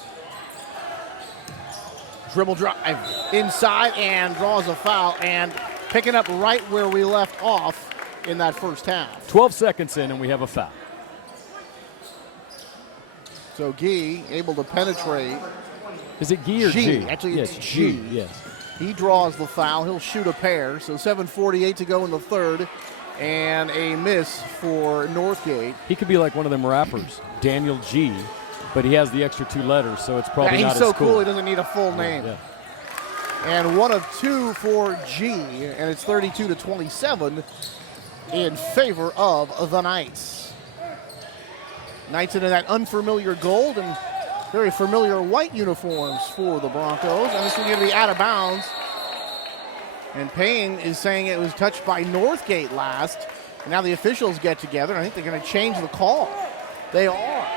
Dribble drive inside and draws a foul, and picking up right where we left off in that first half. 12 seconds in, and we have a foul. So Gee able to penetrate. Is it Gee or G? Actually, yes, it's G. Yes. He draws the foul. He'll shoot a pair. So 7:48 to go in the third, and a miss for Northgate. He could be like one of them rappers, Daniel G, but he has the extra 2 letters, so it's probably not as cool. He's so cool he doesn't need a full name. Yeah. And 1 of 2 for G, and it's 32-27 in favor of the Knights. Knights into that unfamiliar gold and very familiar white uniforms for the Broncos. And this is going to be out of bounds. And Payne is saying it was touched by Northgate last. And now the officials get together. I think they're going to change the call. They are.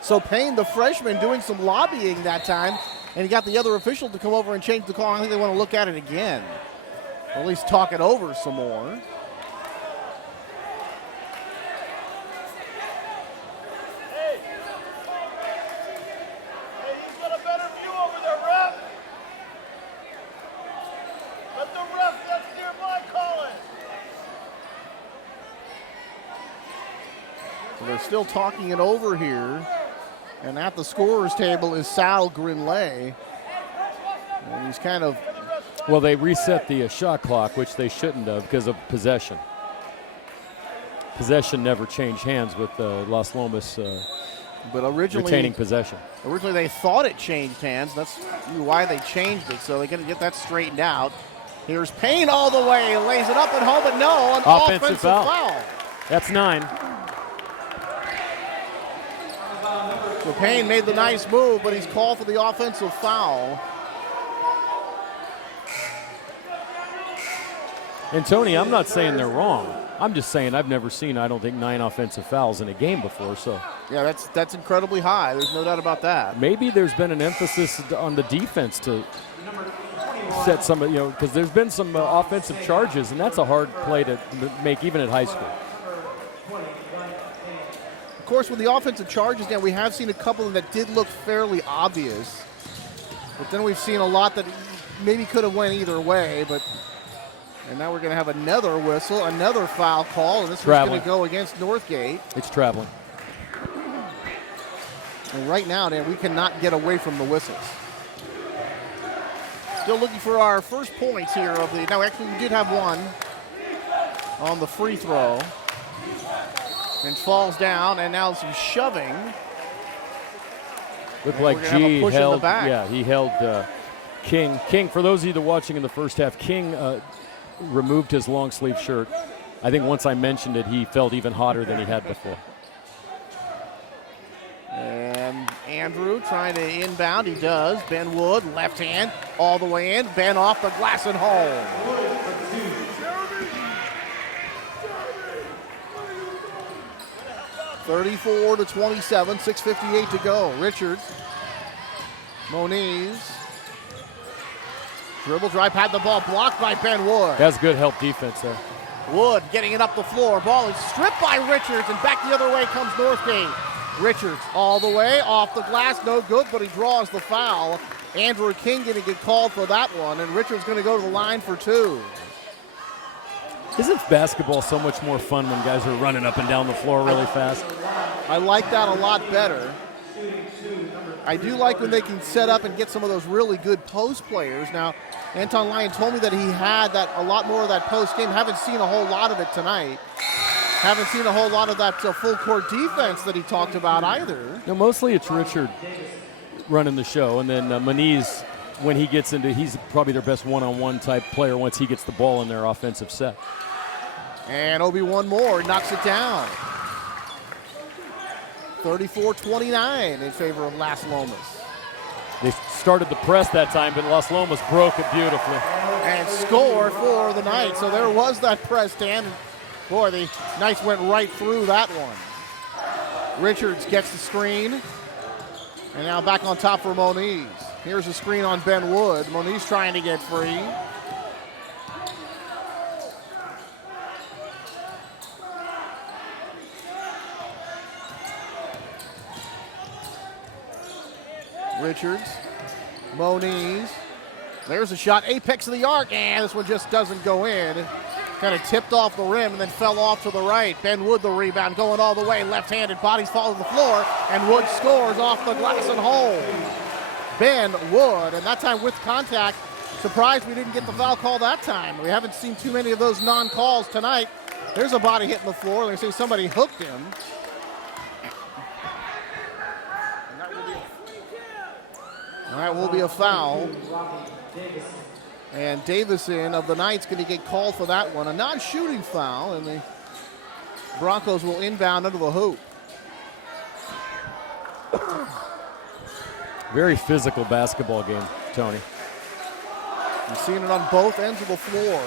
So Payne, the freshman, doing some lobbying that time. And he got the other official to come over and change the call. I think they want to look at it again. Or at least talk it over some more. They're still talking it over here. And at the scorer's table is Sal Grinley. And he's kind of... Well, they reset the shot clock, which they shouldn't have because of possession. Possession never changed hands with Las Lomas but originally, retaining possession. Originally, they thought it changed hands. That's why they changed it. So they're going to get that straightened out. Here's Payne all the way. Lays it up at home, but no. An offensive foul. That's 9. So Payne made the nice move, but he's called for the offensive foul. And Tony, I'm not saying they're wrong. I'm just saying I've never seen, I don't think, 9 offensive fouls in a game before. So yeah, that's incredibly high. There's no doubt about that. Maybe there's been an emphasis on the defense to set some, because there's been some offensive charges, and that's a hard play to make even at high school. Of course, with the offensive charges, Dan, we have seen a couple that did look fairly obvious. But then we've seen a lot that maybe could have went either way. And now we're going to have another whistle, another foul call, and this is going to go against Northgate. It's traveling. And right now, Dan, we cannot get away from the whistles. Still looking for our first points here of the... Now, actually, we did have one on the free throw. And falls down, and now some shoving. Looked like G held, he held King. King, for those of you that are watching in the first half, King removed his long sleeve shirt I think once I mentioned it, he felt even hotter than he had before. And Andrew trying to inbound. He does. Ben Wood, left hand, all the way in. Ben off the glass and home. 34-27, 6:58 to go. Richards, Moniz, dribble drive, had the ball blocked by Ben Wood. That's good help defense there. Wood getting it up the floor. Ball is stripped by Richards, and back the other way comes Northgate. Richards all the way, off the glass, no good, but he draws the foul. Andrew King going to get called for that one, and Richards going to go to the line for two. Isn't basketball so much more fun when guys are running up and down the floor really fast? I like that a lot better. I do like when they can set up and get some of those really good post players. Now, Anton Lyon told me that he had that a lot more of that post game. Haven't seen a whole lot of it tonight. Haven't seen a whole lot of that full court defense that he talked about either. No, mostly it's Richard running the show, and then Moniz, when he gets into, he's probably their best one-on-one type player once he gets the ball in their offensive set. And Obi one more, knocks it down. 34-29 in favor of Las Lomas. They started the press that time, but Las Lomas broke it beautifully. And score for the Knights. So there was that press, Dan. Boy, the Knights went right through that one. Richards gets the screen. And now back on top for Moniz. Here's a screen on Ben Wood. Moniz trying to get free. Richards, Moniz. There's a shot, apex of the arc, and this one just doesn't go in. Kind of tipped off the rim and then fell off to the right. Ben Wood the rebound, going all the way, left-handed, bodies fall to the floor, and Wood scores off the glass and home. Ben Wood, and that time with contact. Surprised we didn't get the foul call that time. We haven't seen too many of those non-calls tonight. There's a body hitting the floor. They say somebody hooked him. That will be a foul. And Davison of the Knights going to get called for that one. A non-shooting foul, and the Broncos will inbound under the hoop. Very physical basketball game, Tony. You've seen it on both ends of the floor.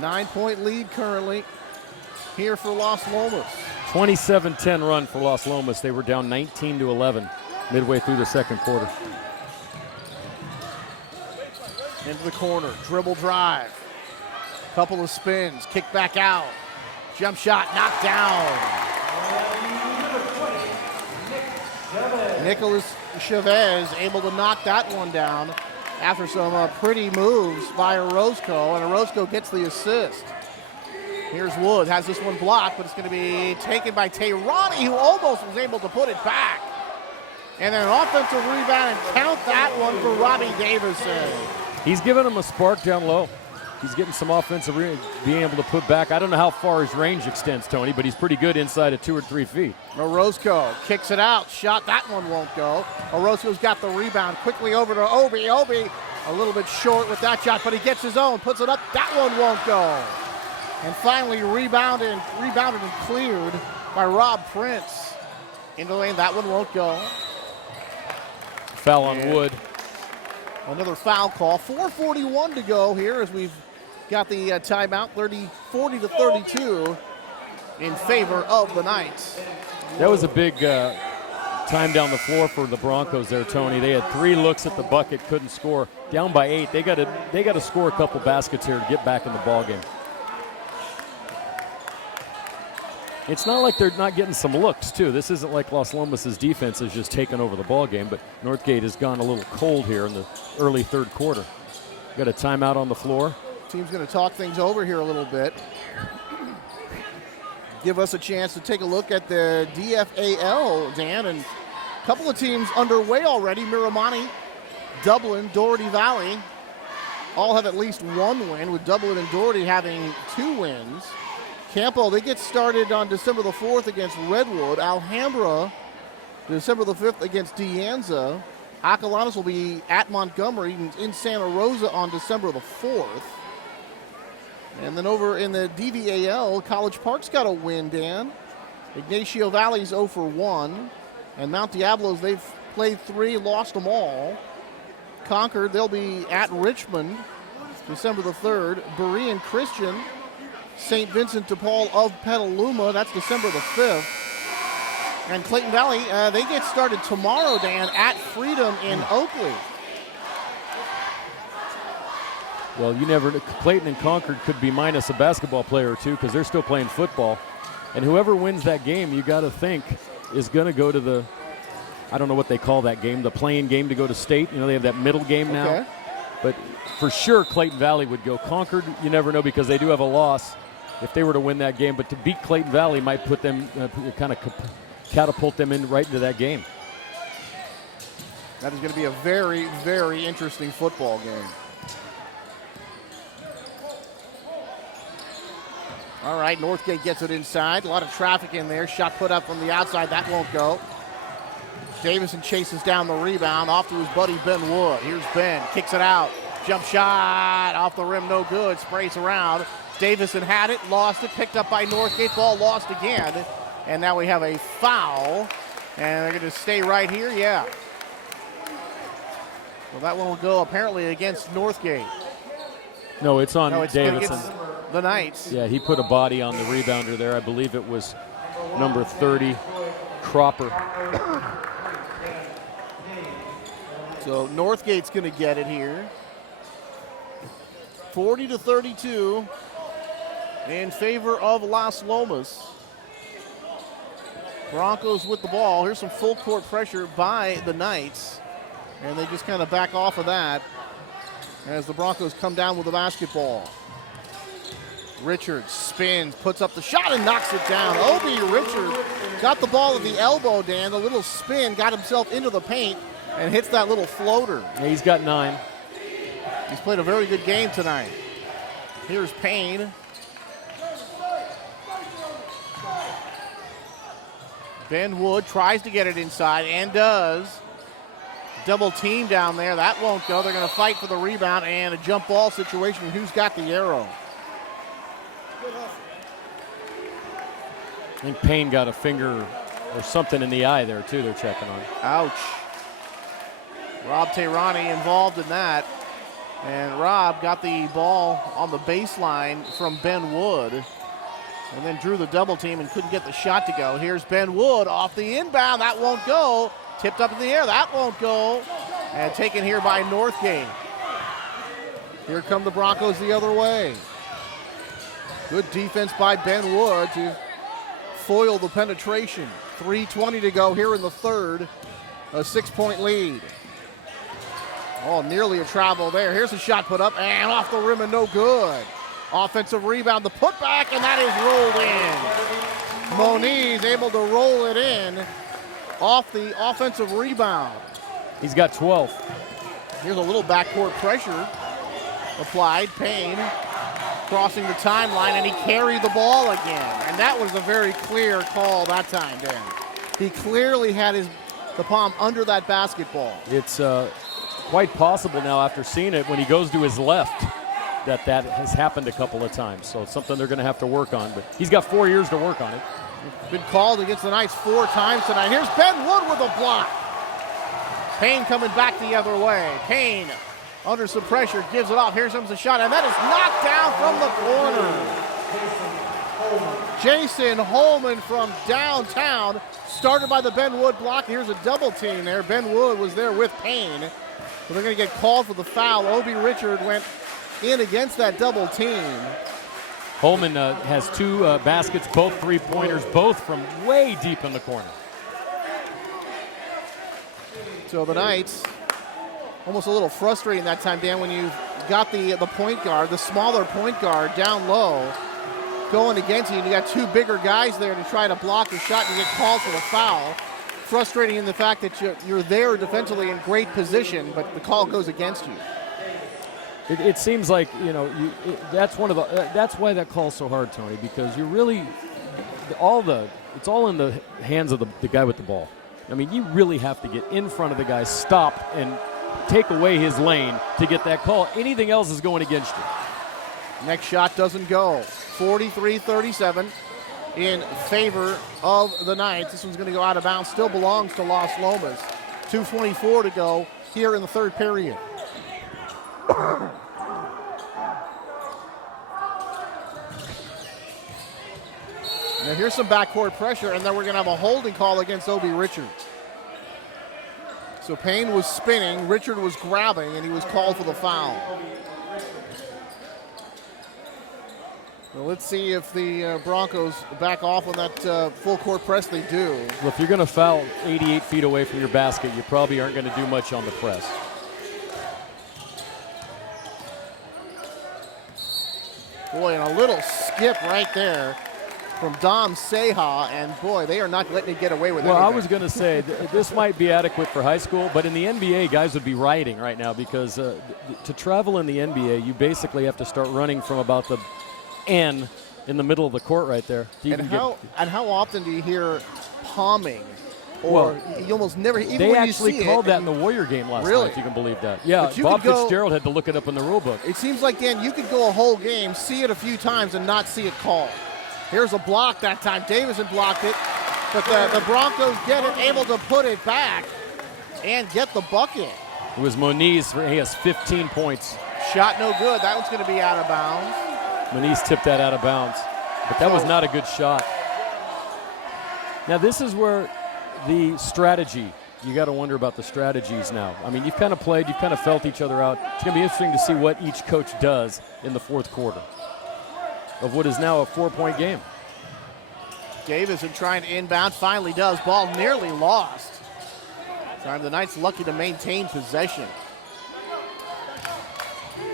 Nine-point lead currently here for Las Lomas. 27-10 run for Las Lomas. They were down 19-11 midway through the second quarter. Into the corner, dribble drive. Couple of spins, kick back out. Jump shot, knocked down. Nicholas Chavez able to knock that one down after some pretty moves by Orozco, and Orozco gets the assist. Here's Wood, has this one blocked, but it's going to be taken by Tehrani, who almost was able to put it back. And then an offensive rebound, and count that one for Robbie Davison. He's giving him a spark down low. He's getting some offensive being able to put back. I don't know how far his range extends, Tony, but he's pretty good inside of 2 or 3 feet. Orozco kicks it out. Shot, that one won't go. Orozco's got the rebound. Quickly over to Obi. Obi a little bit short with that shot, but he gets his own. Puts it up. That one won't go. And finally rebounded and cleared by Rob Prince. Into the lane, that one won't go. Foul on Wood. Another foul call. 4:41 to go here as we've got the timeout. 40-32 in favor of the Knights. That was a big time down the floor for the Broncos there, Tony. They had 3 looks at the bucket, couldn't score. Down by 8. They got to score a couple baskets here to get back in the ball game. It's not like they're not getting some looks, too. This isn't like Las Lomas' defense has just taken over the ball game, but Northgate has gone a little cold here in the early third quarter. Got a timeout on the floor. Team's going to talk things over here a little bit. Give us a chance to take a look at the DFAL, Dan, and a couple of teams underway already. Miramani, Dublin, Doherty Valley all have at least one win, with Dublin and Doherty having 2 wins. Campo, they get started on December the 4th against Redwood. Alhambra, December the 5th against De Anza. Acalanes will be at Montgomery in Santa Rosa on December the 4th. And then over in the DVAL, College Park's got a win, Dan. Ignacio Valley's 0 for 1. And Mount Diablo's, they've played 3, lost them all. Concord, they'll be at Richmond December the 3rd. Berean Christian, St. Vincent de Paul of Petaluma, that's December the 5th. And Clayton Valley, they get started tomorrow, Dan, at Freedom in Oakley. Well, you never, Clayton and Concord could be minus a basketball player or two because they're still playing football. And whoever wins that game, you got to think, is going to go to the, I don't know what they call that game, the playing game to go to state. You know, they have that middle game now. Okay. But for sure, Clayton Valley would go. Concord, you never know because they do have a loss if they were to win that game. But to beat Clayton Valley might put them, kind of catapult them in right into that game. That is going to be a very, very interesting football game. All right, Northgate gets it inside. A lot of traffic in there. Shot put up from the outside. That won't go. Davison chases down the rebound. Off to his buddy Ben Wood. Here's Ben. Kicks it out. Jump shot. Off the rim. No good. Sprays around. Davison had it. Lost it. Picked up by Northgate. Ball lost again. And now we have a foul. And they're going to stay right here. Yeah. Well, that one will go apparently against Northgate. No, it's on Davison. Against the Knights. Yeah, he put a body on the rebounder there. I believe it was number 30, Cropper. So Northgate's going to get it here. 40-32 in favor of Las Lomas. Broncos with the ball. Here's some full court pressure by the Knights. And they just kind of back off of that as the Broncos come down with the basketball. Richards spins, puts up the shot and knocks it down. Obi Richards got the ball at the elbow, Dan. A little spin, got himself into the paint and hits that little floater. Yeah, he's got 9. He's played a very good game tonight. Here's Payne. Ben Wood tries to get it inside and does. Double team down there. That won't go. They're going to fight for the rebound and a jump ball situation. Who's got the arrow? I think Payne got a finger or something in the eye there, too, they're checking on. Ouch. Rob Tehrani involved in that. And Rob got the ball on the baseline from Ben Wood and then drew the double team and couldn't get the shot to go. Here's Ben Wood off the inbound. That won't go. Tipped up in the air. That won't go. And taken here by Northgate. Here come the Broncos the other way. Good defense by Ben Wood to foil the penetration. 3:20 to go here in the third. A 6-point lead. Oh, nearly a travel there. Here's a shot put up and off the rim and no good. Offensive rebound, the putback, and that is rolled in. Moniz able to roll it in off the offensive rebound. He's got 12. Here's a little backcourt pressure applied. Payne crossing the timeline, and he carried the ball again. And that was a very clear call that time, Dan. He clearly had the palm under that basketball. It's quite possible now after seeing it when he goes to his left that has happened a couple of times. So it's something they're going to have to work on. But he's got 4 years to work on it. Been called against the Knights 4 times tonight. Here's Ben Wood with a block. Payne coming back the other way. Payne under some pressure, gives it off. Here comes the shot, and that is knocked down from the corner. Jason Holman from downtown, started by the Ben Wood block. Here's a double team there. Ben Wood was there with Payne. So they're going to get called for the foul. Obi Richard went in against that double team. Holman has 2 baskets, both 3-pointers, both from way deep in the corner. So the Knights, almost a little frustrating that time, Dan, when you've got the point guard, the smaller point guard down low, going against you, and you got 2 bigger guys there to try to block the shot and get called for the foul. Frustrating in the fact that you're there defensively in great position, but the call goes against you. It seems like, that's one of the that's why that call's so hard, Tony, because you really it's all in the hands of the guy with the ball. I mean, you really have to get in front of the guy, stop, and take away his lane to get that call. Anything else is going against you. Next shot doesn't go. 43-37 in favor of the Knights. This one's going to go out of bounds. Still belongs to Los Lomas. 2:24 to go here in the third period. Now here's some backcourt pressure, and then we're going to have a holding call against Obi Richards. So Payne was spinning, Richard was grabbing, and he was called for the foul. Well, let's see if the Broncos back off on that full court press. They do. Well, if you're going to foul 88 feet away from your basket, you probably aren't going to do much on the press. Boy, and a little skip right there from Dom Seha, and boy, they are not letting it get away with it. Well, I was going to say, this might be adequate for high school, but in the NBA, guys would be rioting right now because to travel in the NBA, you basically have to start running from about the N in the middle of the court right there. And how often do you hear palming? Or you almost never, even they when actually you see called it, that in the Warrior game last really? night, if you can believe that. Yeah, But you Bob could go- Fitzgerald had to look it up in the rule book. It seems like, Dan, you could go a whole game, see it a few times, and not see it called. Here's a block that time. Davison blocked it, but the Broncos get it, able to put it back and get the bucket. It was Moniz. He has 15 points. Shot no good. That one's going to be out of bounds. Moniz tipped that out of bounds, but that was not a good shot. Now this is where the strategy, you got to wonder about the strategies now. I mean, you've kind of played, you've kind of felt each other out. It's going to be interesting to see what each coach does in the fourth quarter of what is now a 4-point game. Davison trying to inbound, finally does. Ball nearly lost. The Knights lucky to maintain possession.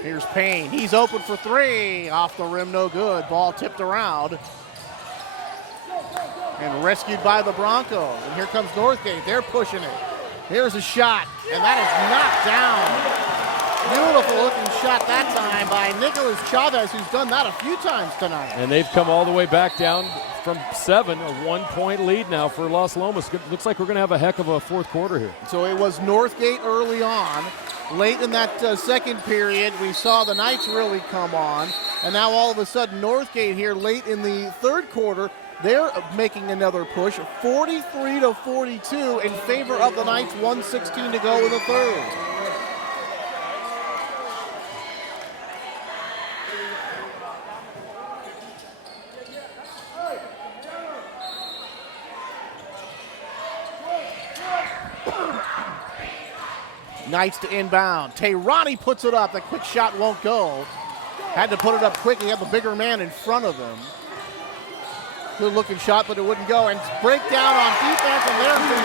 Here's Payne. He's open for three. Off the rim, no good. Ball tipped around. And rescued by the Broncos. And here comes Northgate. They're pushing it. Here's a shot, and that is knocked down. Beautiful looking shot that time by Nicholas Chavez, who's done that a few times tonight. And they've come all the way back down from 7, a 1-point lead now for Los Lomas. Looks like we're going to have a heck of a fourth quarter here. So it was Northgate early on. Late in that second period, we saw the Knights really come on. And now all of a sudden, Northgate here late in the third quarter, they're making another push, 43-42 in favor of the Knights, 1:16 to go in the third. Knights to inbound. Tehrani puts it up. The quick shot won't go. Had to put it up quickly. Had the bigger man in front of him. Good looking shot, but it wouldn't go. And breakdown on defense, and there's an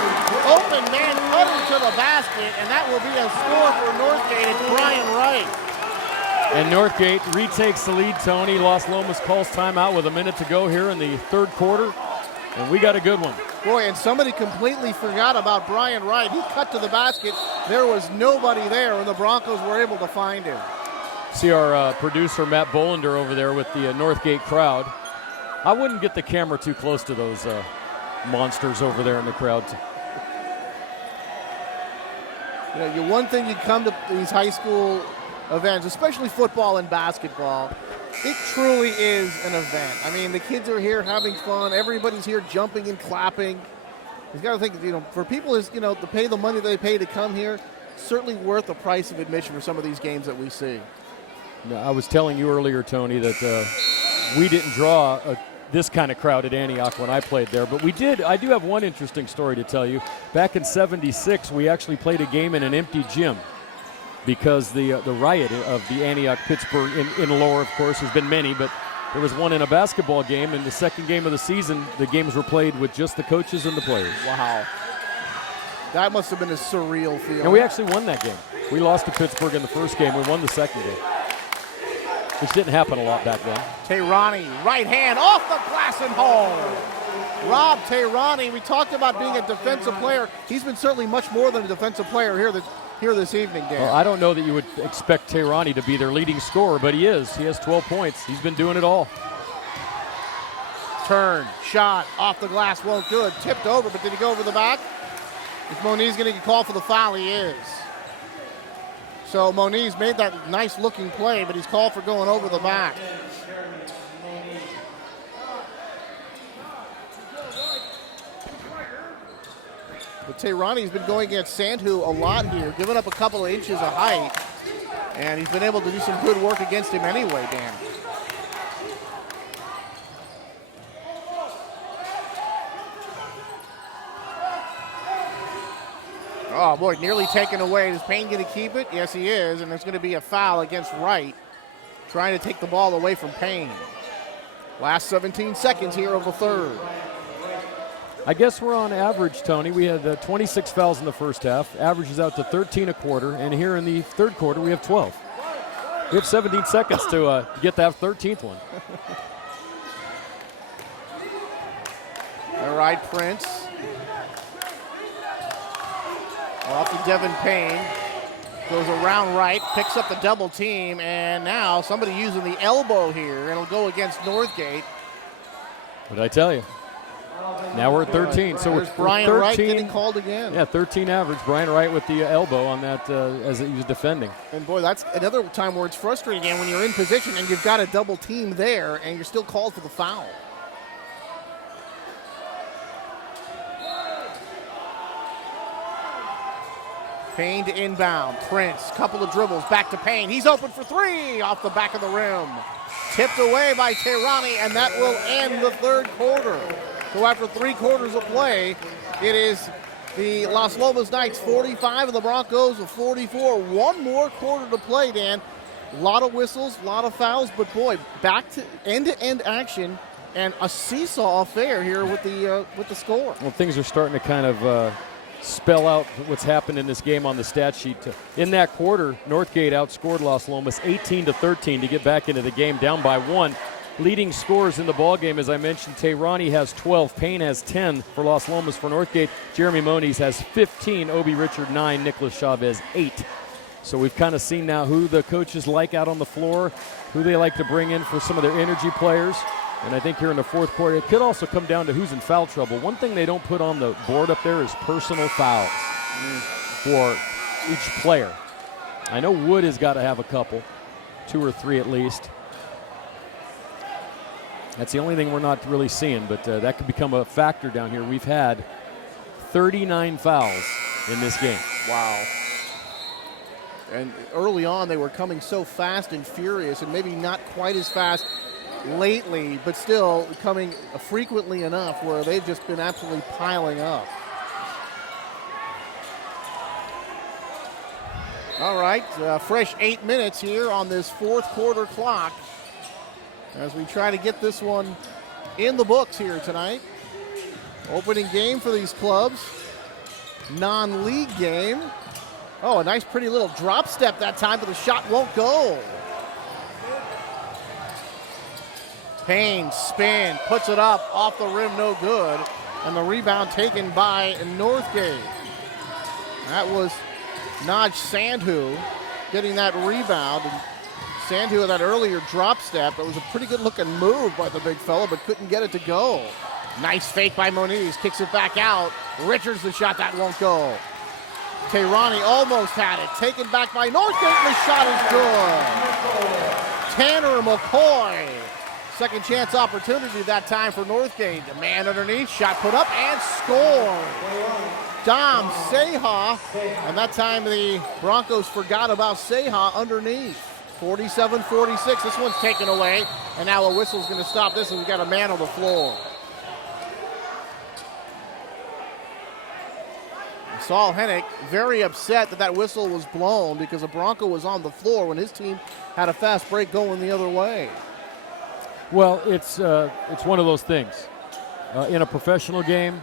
open man cutting to the basket, and that will be a score for Northgate. It's Brian Wright. And Northgate retakes the lead, Tony. Los Lomas calls timeout with a minute to go here in the third quarter, and we got a good one. Boy, and somebody completely forgot about Brian Wright. He cut to the basket. There was nobody there, and the Broncos were able to find him. See our producer, Matt Bolander, over there with the Northgate crowd. I wouldn't get the camera too close to those monsters over there in the crowd. You know, one thing you come to these high school events, especially football and basketball, it truly is an event. I mean, the kids are here having fun. Everybody's here jumping and clapping. You've got to think, for people to pay the money they pay to come here, certainly worth the price of admission for some of these games that we see. No, I was telling you earlier, Tony, that we didn't draw this kind of crowd at Antioch when I played there, but we did. I do have one interesting story to tell you. Back in '76, we actually played a game in an empty gym because the riot of the Antioch-Pittsburgh in lore, of course, has been many, but there was one in a basketball game, and the second game of the season, the games were played with just the coaches and the players. Wow. That must have been a surreal feeling. And we actually won that game. We lost to Pittsburgh in the first game. We won the second game, which didn't happen a lot back then. Tehrani, right hand, off the glass and home. Rob Tehrani, we talked about being a defensive player. He's been certainly much more than a defensive player here this evening, Dan. Well, I don't know that you would expect Tehrani to be their leading scorer, but he is. He has 12 points. He's been doing it all. Turn, shot, off the glass, won't good. Tipped over, but did he go over the back? Is Moniz going to get called for the foul? He is. So Moniz made that nice looking play, but he's called for going over the back. But Tehrani's been going against Sandhu a lot here, giving up a couple of inches of height. And he's been able to do some good work against him anyway, Dan. Oh, boy, nearly taken away. Is Payne going to keep it? Yes, he is. And there's going to be a foul against Wright, trying to take the ball away from Payne. Last 17 seconds here of the third. I guess we're on average, Tony. We had 26 fouls in the first half. Averages out to 13 a quarter. And here in the third quarter, we have 12. We have 17 seconds to get that 13th one. All right, Prince. Off to Devin Payne. Goes around Wright, picks up the double team, and now somebody using the elbow here. It'll go against Northgate. What did I tell you? Now we're at 13. So there's we're Brian 13, Wright getting called again. Yeah, 13 average. Brian Wright with the elbow on that as he was defending. And boy, that's another time where it's frustrating, and when you're in position and you've got a double team there and you're still called for the foul. Payne to inbound. Prince, couple of dribbles, back to Payne. He's open for three off the back of the rim. Tipped away by Tehrani, and that will end the third quarter. So after 3 quarters of play, it is the Las Lomas Knights 45 and the Broncos of 44. One more quarter to play, Dan. A lot of whistles, a lot of fouls, but boy, back to end-to-end action and a seesaw affair here with the score. Well, things are starting to kind of spell out what's happened in this game on the stat sheet. In that quarter, Northgate outscored Las Lomas 18-13 to get back into the game, down by 1. Leading scorers in the ballgame, as I mentioned, Tehrani has 12, Payne has 10 for Las Lomas. For Northgate, Jeremy Moniz has 15, Obi Richard 9, Nicholas Chavez 8. So we've kind of seen now who the coaches like out on the floor, who they like to bring in for some of their energy players. And I think here in the fourth quarter, it could also come down to who's in foul trouble. One thing they don't put on the board up there is personal fouls for each player. I know Wood has got to have a couple, 2 or 3 at least. That's the only thing we're not really seeing, but that could become a factor down here. We've had 39 fouls in this game. Wow. And early on, they were coming so fast and furious, and maybe not quite as fast lately, but still coming frequently enough where they've just been absolutely piling up. All right, fresh 8 minutes here on this fourth quarter clock as we try to get this one in the books here tonight. Opening game for these clubs. Non-league game. Oh, a nice pretty little drop step that time, but the shot won't go. Payne, spin, puts it up, off the rim, no good. And the rebound taken by Northgate. That was Naj Sandhu getting that rebound. And Sandhu with that earlier drop step. It was a pretty good looking move by the big fella, but couldn't get it to go. Nice fake by Moniz, kicks it back out. Richards the shot, that won't go. Tehrani almost had it, taken back by Northgate, and the shot is good. Tanner McCoy. Second chance opportunity that time for Northgate. The man underneath, shot put up and scored. Dom Seha, and that time the Broncos forgot about Seha underneath. 47-46, this one's taken away, and now a whistle's gonna stop this, and we've got a man on the floor. Saul Hennick very upset that that whistle was blown because a Bronco was on the floor when his team had a fast break going the other way. Well, it's one of those things. In a professional game,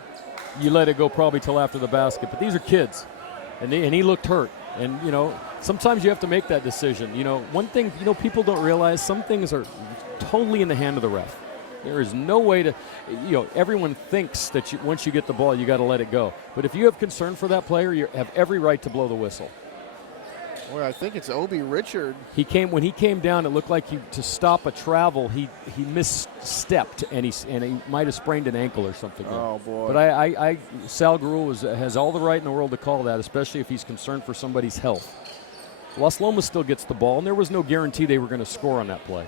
you let it go probably till after the basket. But these are kids, and he looked hurt. And, you know, sometimes you have to make that decision. You know, one thing, you know, people don't realize, some things are totally in the hand of the ref. There is no way to, you know, everyone thinks that once you get the ball, you got to let it go. But if you have concern for that player, you have every right to blow the whistle. Well, I think it's Obi Richard. When he came down, it looked like to stop a travel, he misstepped and he might have sprained an ankle or something. Oh boy! But Sal Grul has all the right in the world to call that, especially if he's concerned for somebody's health. Las Lomas still gets the ball, and there was no guarantee they were going to score on that play.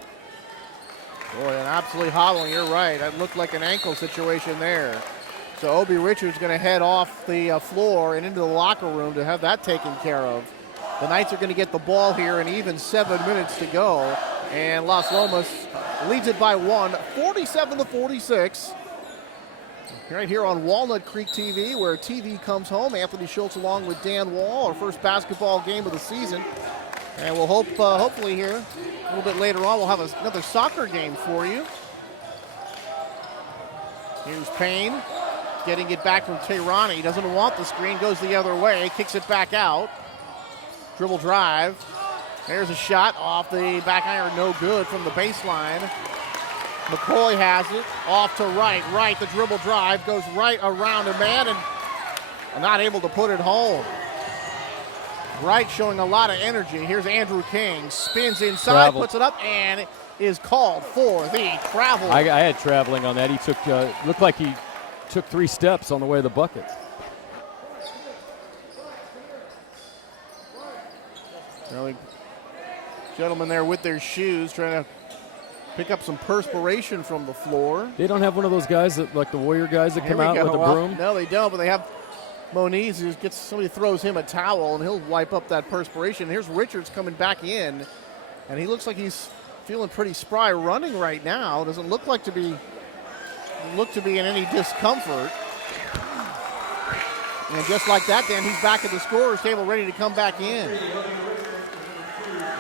Boy, and absolutely hobbling. You're right. That looked like an ankle situation there. So Obi Richards going to head off the floor and into the locker room to have that taken care of. The Knights are going to get the ball here in even 7 minutes to go. And Las Lomas leads it by 1, 47-46. Right here on Walnut Creek TV, where TV comes home. Anthony Schultz along with Dan Wall, our first basketball game of the season. And we'll hopefully here, a little bit later on, we'll have another soccer game for you. Here's Payne, getting it back from Tehrani. He doesn't want the screen, goes the other way, kicks it back out. Dribble drive. There's a shot off the back iron, no good from the baseline. McCoy has it, off to Wright. Wright, the dribble drive, goes right around a man and not able to put it home. Wright showing a lot of energy. Here's Andrew King, spins inside, puts it up, and is called for the travel. I had traveling on that. He took, looked like he took 3 steps on the way to the bucket. Really, gentlemen there with their shoes trying to pick up some perspiration from the floor. They don't have one of those guys like the Warrior guys that come out with a broom? No, they don't, but they have Moniz who somebody throws him a towel and he'll wipe up that perspiration. Here's Richards coming back in, and he looks like he's feeling pretty spry running right now. Doesn't look to be in any discomfort. And just like that, Dan, he's back at the scorer's table ready to come back in.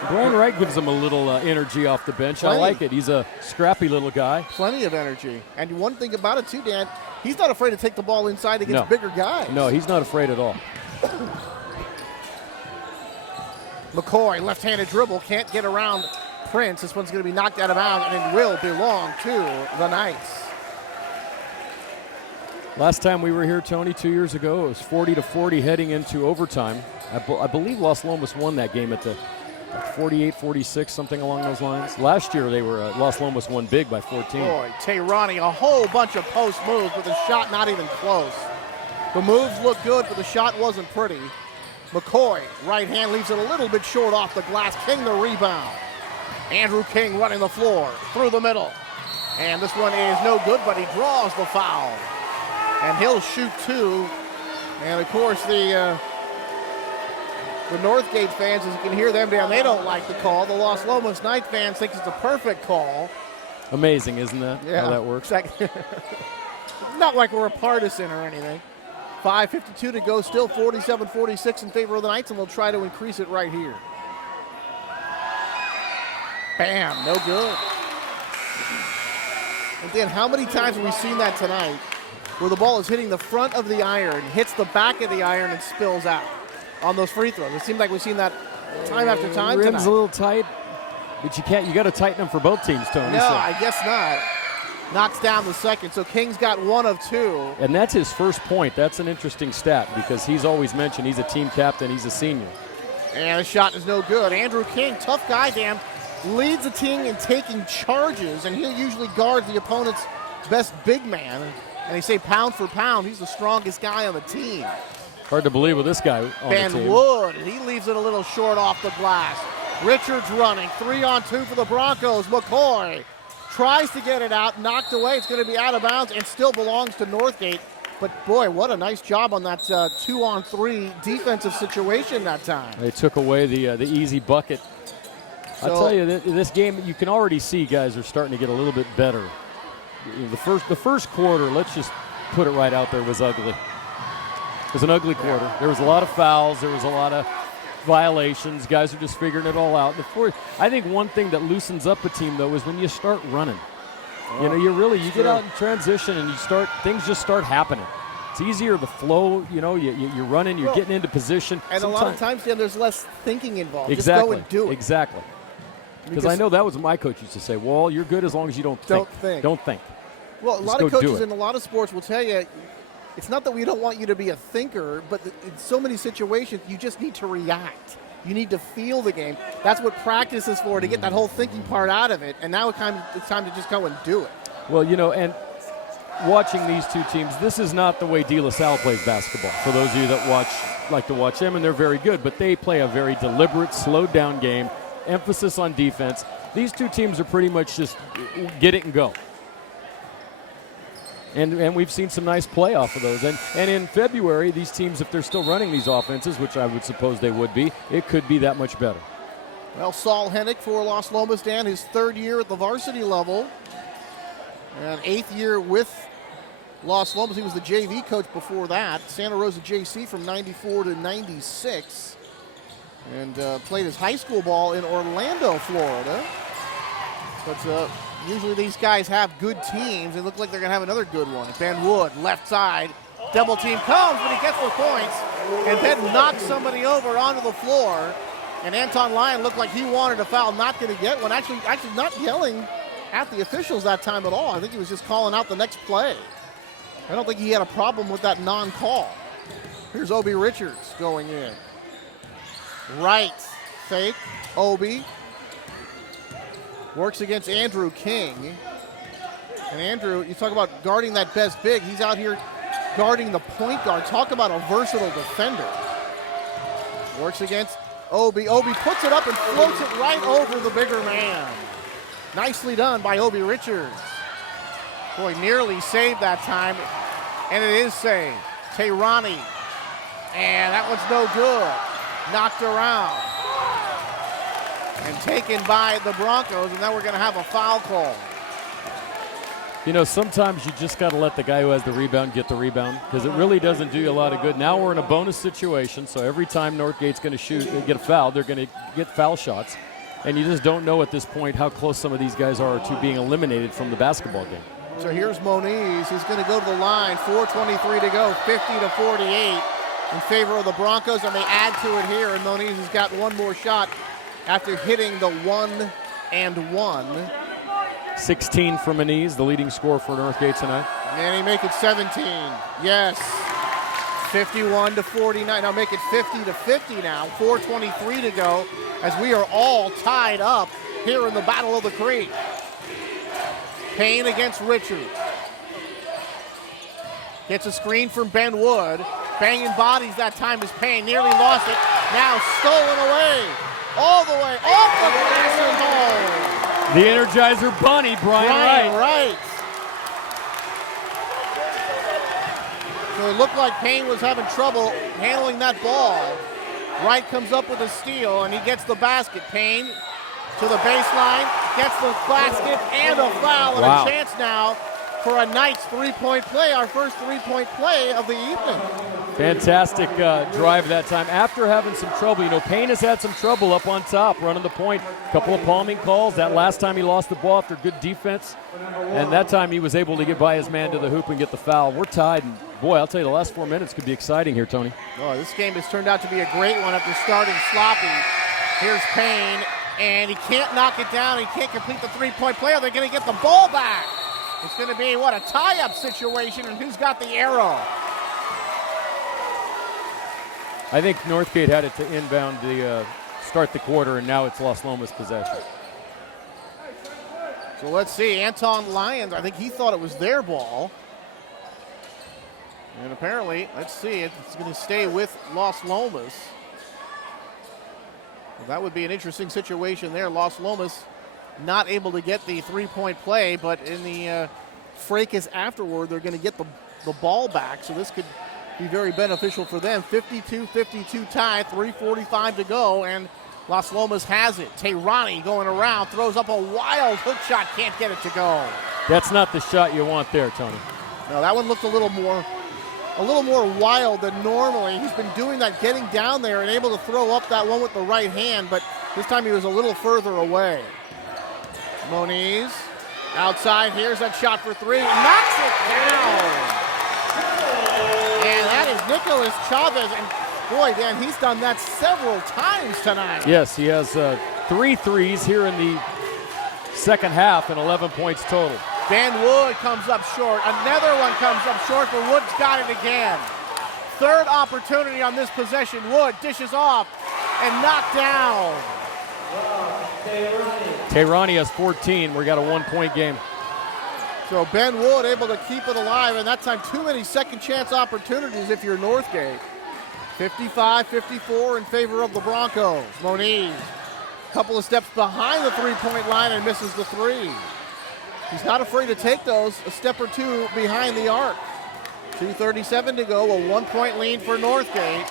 Brian Wright gives him a little energy off the bench. Plenty. I like it. He's a scrappy little guy. Plenty of energy. And one thing about it, too, Dan, he's not afraid to take the ball inside against bigger guys. No, he's not afraid at all. McCoy, left-handed dribble, can't get around Prince. This one's going to be knocked out of bounds, and it will belong to the Knights. Last time we were here, Tony, 2 years ago, it was 40-40 heading into overtime. I believe Las Lomas won that game at the 48-46, something along those lines. Last year, they were Las Lomas won big by 14. Boy, Tehrani, a whole bunch of post moves, but the shot not even close. The moves look good, but the shot wasn't pretty. McCoy, right hand, leaves it a little bit short off the glass. King the rebound. Andrew King running the floor through the middle. And this one is no good, but he draws the foul. And he'll shoot 2. And, of course, the Northgate fans, as you can hear them down, they don't like the call. The Las Lomas Knight fans think it's a perfect call. Amazing, isn't that? How that works? Not like we're a partisan or anything. 5:52 to go, still 47-46 in favor of the Knights, and they'll try to increase it right here. Bam, no good. And Dan, how many times have we seen that tonight where the ball is hitting the front of the iron, hits the back of the iron, and spills out on those free throws? It seems like we've seen that time after time tonight. Rim's a little tight, but you got to tighten them for both teams, Tony. No, I guess not. Knocks down the second, so King's got 1 of 2. And that's his first point. That's an interesting stat because he's always mentioned he's a team captain, he's a senior. And the shot is no good. Andrew King, tough guy, Dan, leads the team in taking charges, and he'll usually guard the opponent's best big man. And they say pound for pound, he's the strongest guy on the team. Hard to believe with this guy on the team. Wood, and he leaves it a little short off the glass. Richards running, 3-on-2 for the Broncos. McCoy tries to get it out, knocked away. It's going to be out of bounds and still belongs to Northgate. But, boy, what a nice job on that 2-on-3 defensive situation that time. They took away the easy bucket. So, I'll tell you, this game, you can already see guys are starting to get a little bit better. The first quarter, let's just put it right out there, was ugly. It was an ugly quarter. There was a lot of fouls. There was a lot of violations. Guys are just figuring it all out. I think one thing that loosens up a team, though, is when you start running. You get out in transition and things just start happening. It's easier to flow, you're running, you're getting into position. And sometimes, a lot of times, there's less thinking involved. Exactly. Just go and do it. Exactly. Because I know that was what my coach used to say, Wall, you're good as long as you don't think. Don't think. Well, a lot of coaches in a lot of sports will tell you, it's not that we don't want you to be a thinker, but in so many situations, you just need to react. You need to feel the game. That's what practice is for, to get that whole thinking part out of it. And now it's time to just go and do it. Well, and watching these two teams, this is not the way De La Salle plays basketball. For those of you that like to watch them, and they're very good, but they play a very deliberate, slowed down game, emphasis on defense. These two teams are pretty much just get it and go. And we've seen some nice play off of those. And in February, these teams, if they're still running these offenses, which I would suppose they would be, it could be that much better. Well, Saul Hennick for Los Lomas, Dan, his 3rd year at the varsity level. And 8th year with Los Lomas. He was the JV coach before that. Santa Rosa JC from 94 to 96. And played his high school ball in Orlando, Florida. But usually these guys have good teams. They look like they're going to have another good one. Ben Wood, left side. Double team comes, but he gets the points. And then knocks somebody over onto the floor. And Anton Lyon looked like he wanted a foul, not going to get one. Actually not yelling at the officials that time at all. I think he was just calling out the next play. I don't think he had a problem with that non-call. Here's Obi Richards going in. Right, fake, Obi. Works against Andrew King. And Andrew, you talk about guarding that best big. He's out here guarding the point guard. Talk about a versatile defender. Works against Obi. Obi puts it up and floats it right over the bigger man. Nicely done by Obi Richards. Boy, nearly saved that time. And it is saved. Tehrani. And that one's no good. Knocked around. And taken by the Broncos, and now we're going to have a foul call. Sometimes you just got to let the guy who has the rebound get the rebound, because it really doesn't do you a lot of good. Now we're in a bonus situation, so every time Northgate's going to get a foul, they're going to get foul shots. And you just don't know at this point how close some of these guys are to being eliminated from the basketball game. So here's Moniz. He's going to go to the line. 4:23 to go, 50 to 48 in favor of the Broncos, and they add to it here. And Moniz has got one more shot after hitting the 1 and 1. 16 for Moniz, the leading scorer for Northgate tonight. And he make it 17. Yes. 51 to 49. Now make it 50 to 50 now. 4:23 to go as we are all tied up here in the Battle of the Creek. Payne against Richards. Gets a screen from Ben Wood. Banging bodies that time is Payne. Nearly lost it. Now stolen away. All the way off the glass and home. The Energizer Bunny, Brian Wright. So it looked like Payne was having trouble handling that ball. Wright comes up with a steal, and he gets the basket. Payne to the baseline, gets the basket and a foul, and a chance now for a Knights three-point play, our first three-point play of the evening. Fantastic drive that time. After having some trouble, Payne has had some trouble up on top, running the point. A couple of palming calls. That last time he lost the ball after good defense. And that time he was able to get by his man to the hoop and get the foul. We're tied, and boy, I'll tell you, the last 4 minutes could be exciting here, Tony. Oh, this game has turned out to be a great one after starting sloppy. Here's Payne, and he can't knock it down. He can't complete the three-point play. They're going to get the ball back. It's going to be, a tie-up situation, and who's got the arrow? I think Northgate had it to inbound the start the quarter, and now it's Los Lomas possession. So let's see. Anton Lyons, I think he thought it was their ball. And apparently, let's see, it's going to stay with Los Lomas. Well, that would be an interesting situation there. Los Lomas not able to get the three-point play, but in the fracas afterward, they're going to get the ball back. So this could be very beneficial for them. 52-52 tie, 3:45 to go, and Los Lomas has it. Tehrani going around, throws up a wild hook shot, can't get it to go. That's not the shot you want there, Tony. No, that one looked a little more wild than normally. He's been doing that, getting down there and able to throw up that one with the right hand, but this time he was a little further away. Moniz outside, here's that shot for three, knocks it down. And that is Nicholas Chavez, and boy, Dan, he's done that several times tonight. Yes, he has 3 threes here in the second half and 11 points total. Ben Wood comes up short. Another one comes up short, but Wood's got it again. Third opportunity on this possession. Wood dishes off, and knocked down. Tehrani has 14. We got a 1-point game. So Ben Wood able to keep it alive, and that time too many second chance opportunities if you're Northgate. 55-54 in favor of the Broncos. Moniz, a couple of steps behind the three-point line and misses the three. He's not afraid to take those a step or two behind the arc. 2:37 to go, a 1-point lead for Northgate.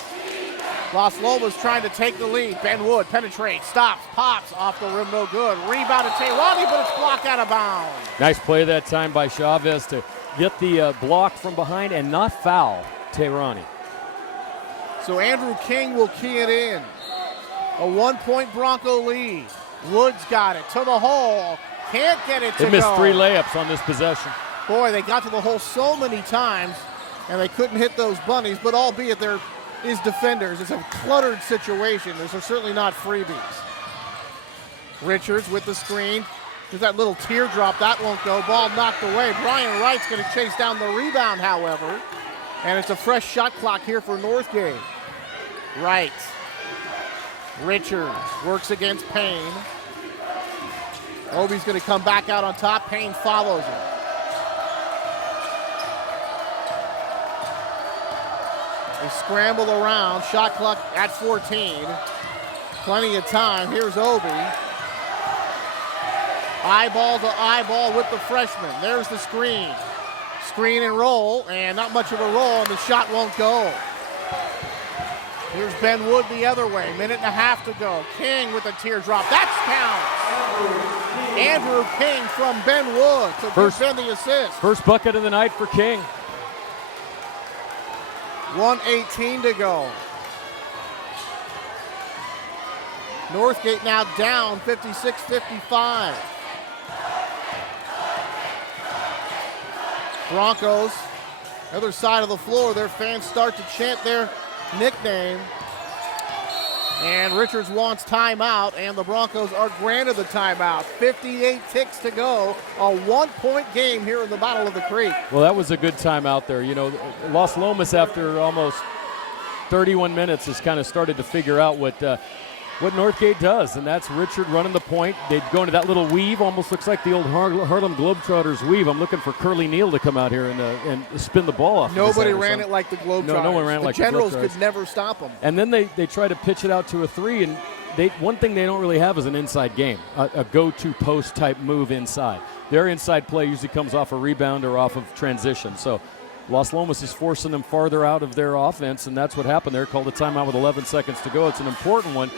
Las Lomas trying to take the lead. Ben Wood penetrates, stops, pops, off the rim, no good. Rebound to Tehrani, but it's blocked out of bounds. Nice play that time by Chavez to get the block from behind and not foul Tehrani. So Andrew King will key it in. A 1-point Bronco lead. Woods got it to the hole. Can't get it to go. They missed 3 layups on this possession. Boy, they got to the hole so many times, and they couldn't hit those bunnies, but albeit there is defenders. It's a cluttered situation. Those are certainly not freebies. Richards with the screen. There's that little teardrop. That won't go. Ball knocked away. Brian Wright's going to chase down the rebound, however. And it's a fresh shot clock here for Northgate. Wright. Richards works against Payne. Obi's going to come back out on top. Payne follows him. They scramble around. Shot clock at 14. Plenty of time. Here's Obi. Eyeball to eyeball with the freshman. There's the screen. Screen and roll, and not much of a roll, and the shot won't go. Here's Ben Wood the other way. Minute and a half to go. King with a teardrop. That counts. Andrew King from Ben Wood to give Ben the assist. First bucket of the night for King. 1:18 to go. Northgate now down 56-55. Broncos, other side of the floor, their fans start to chant their nickname. And Richards wants timeout, and the Broncos are granted the timeout. 58 ticks to go, a 1-point game here in the Battle of the Creek. Well, that was a good timeout there. You know, Las Lomas, after almost 31 minutes, has kind of started to figure out what Northgate does, and that's Richard running the point. They'd go into that little weave, almost looks like the old Harlem Globetrotters weave. I'm looking for Curly Neal to come out here and spin the ball off. Nobody ran it like the Globetrotters. No one ran it like the Generals Globetrotters. could never stop them. And then they try to pitch it out to a three, and one thing they don't really have is an inside game, a go-to post type move inside. Their inside play usually comes off a rebound or off of transition. So Las Lomas is forcing them farther out of their offense, and that's what happened there. Called a timeout with 11 seconds to go. It's an important one.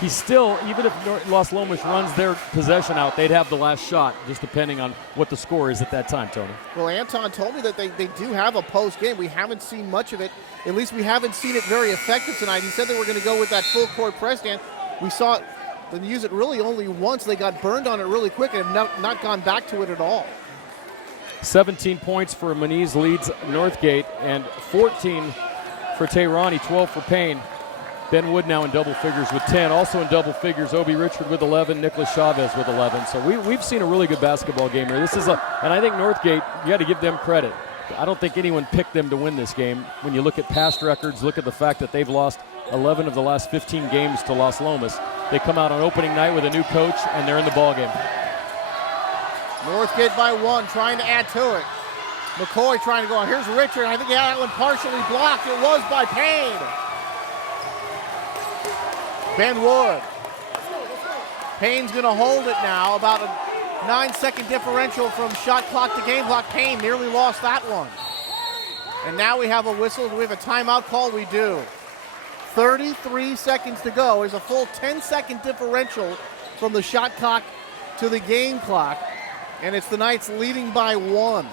He's still, even if Las Lomas runs their possession out, they'd have the last shot, just depending on what the score is at that time, Tony. Well, Anton told me that they do have a post game. We haven't seen much of it. At least we haven't seen it very effective tonight. He said they were going to go with that full court press stand. We saw them use it really only once. They got burned on it really quick and have not gone back to it at all. 17 points for Moniz leads Northgate, and 14 for Tehrani, 12 for Payne. Ben Wood now in double figures with 10. Also in double figures, Obi Richard with 11, Nicholas Chavez with 11. So we've seen a really good basketball game here. And I think Northgate, you got to give them credit. I don't think anyone picked them to win this game. When you look at past records, look at the fact that they've lost 11 of the last 15 games to Las Lomas. They come out on opening night with a new coach, and they're in the ballgame. Northgate by 1, trying to add to it. McCoy trying to go on. Here's Richard. I think he had that one partially blocked. It was by Payne. Ben Wood. Payne's going to hold it now. About a 9-second differential from shot clock to game clock. Payne nearly lost that one. And now we have a whistle. Do we have a timeout call? We do. 33 seconds to go. There's a full 10-second differential from the shot clock to the game clock. And it's the Knights leading by 1.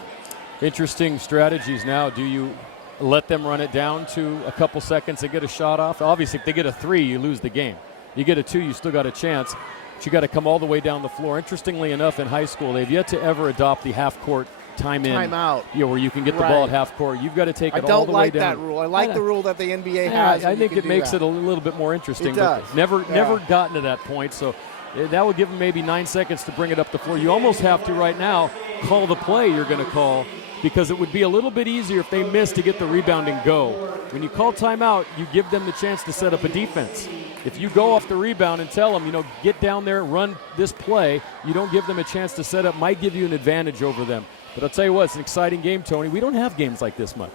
Interesting strategies now. Do you let them run it down to a couple seconds and get a shot off? Obviously, if they get a 3, you lose the game. You get a 2, you still got a chance. But you got to come all the way down the floor. Interestingly enough, in high school, they've yet to ever adopt the half-court timeout. Yeah, where you can get the ball at half court. You've got to take it all the way down. I don't like that rule. I like the rule that the NBA has. I think it makes it a little bit more interesting. It does. But never gotten to that point. So that would give them maybe 9 seconds to bring it up the floor. You almost have to right now call the play you're going to call, because it would be a little bit easier if they miss to get the rebound and go. When you call timeout, you give them the chance to set up a defense. If you go off the rebound and tell them, get down there, run this play, you don't give them a chance to set up, might give you an advantage over them. But I'll tell you what, it's an exciting game, Tony. We don't have games like this much.